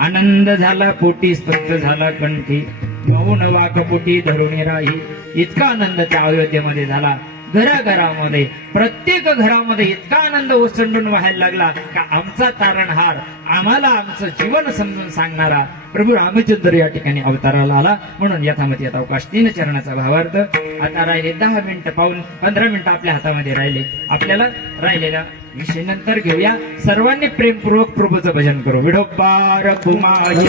आनंद झाला पोटी, स्तब्ध झाला कंठी, मौन वाक पोटी धरुणी राही. इतका आनंद त्या अयोध्येमध्ये झाला. घराघरामध्ये, प्रत्येक घरामध्ये इतका आनंद ओसंडून व्हायला लागला का आमचा तारणहार, आम्हाला आमचं जीवन समजून सांगणारा प्रभू रामचंद्र या ठिकाणी अवताराला आला. म्हणून यथामती यथा अवकाश 3 चरणाचा भावार्थ. आता राहिले 10 मिनिटं, 15 मिनिटं आपल्या हातामध्ये राहिले. आपल्याला राहिलेला विषय नंतर घेऊया. सर्वांनी प्रेमपूर्वक प्रभूचं भजन करू. विठोबार कुमारी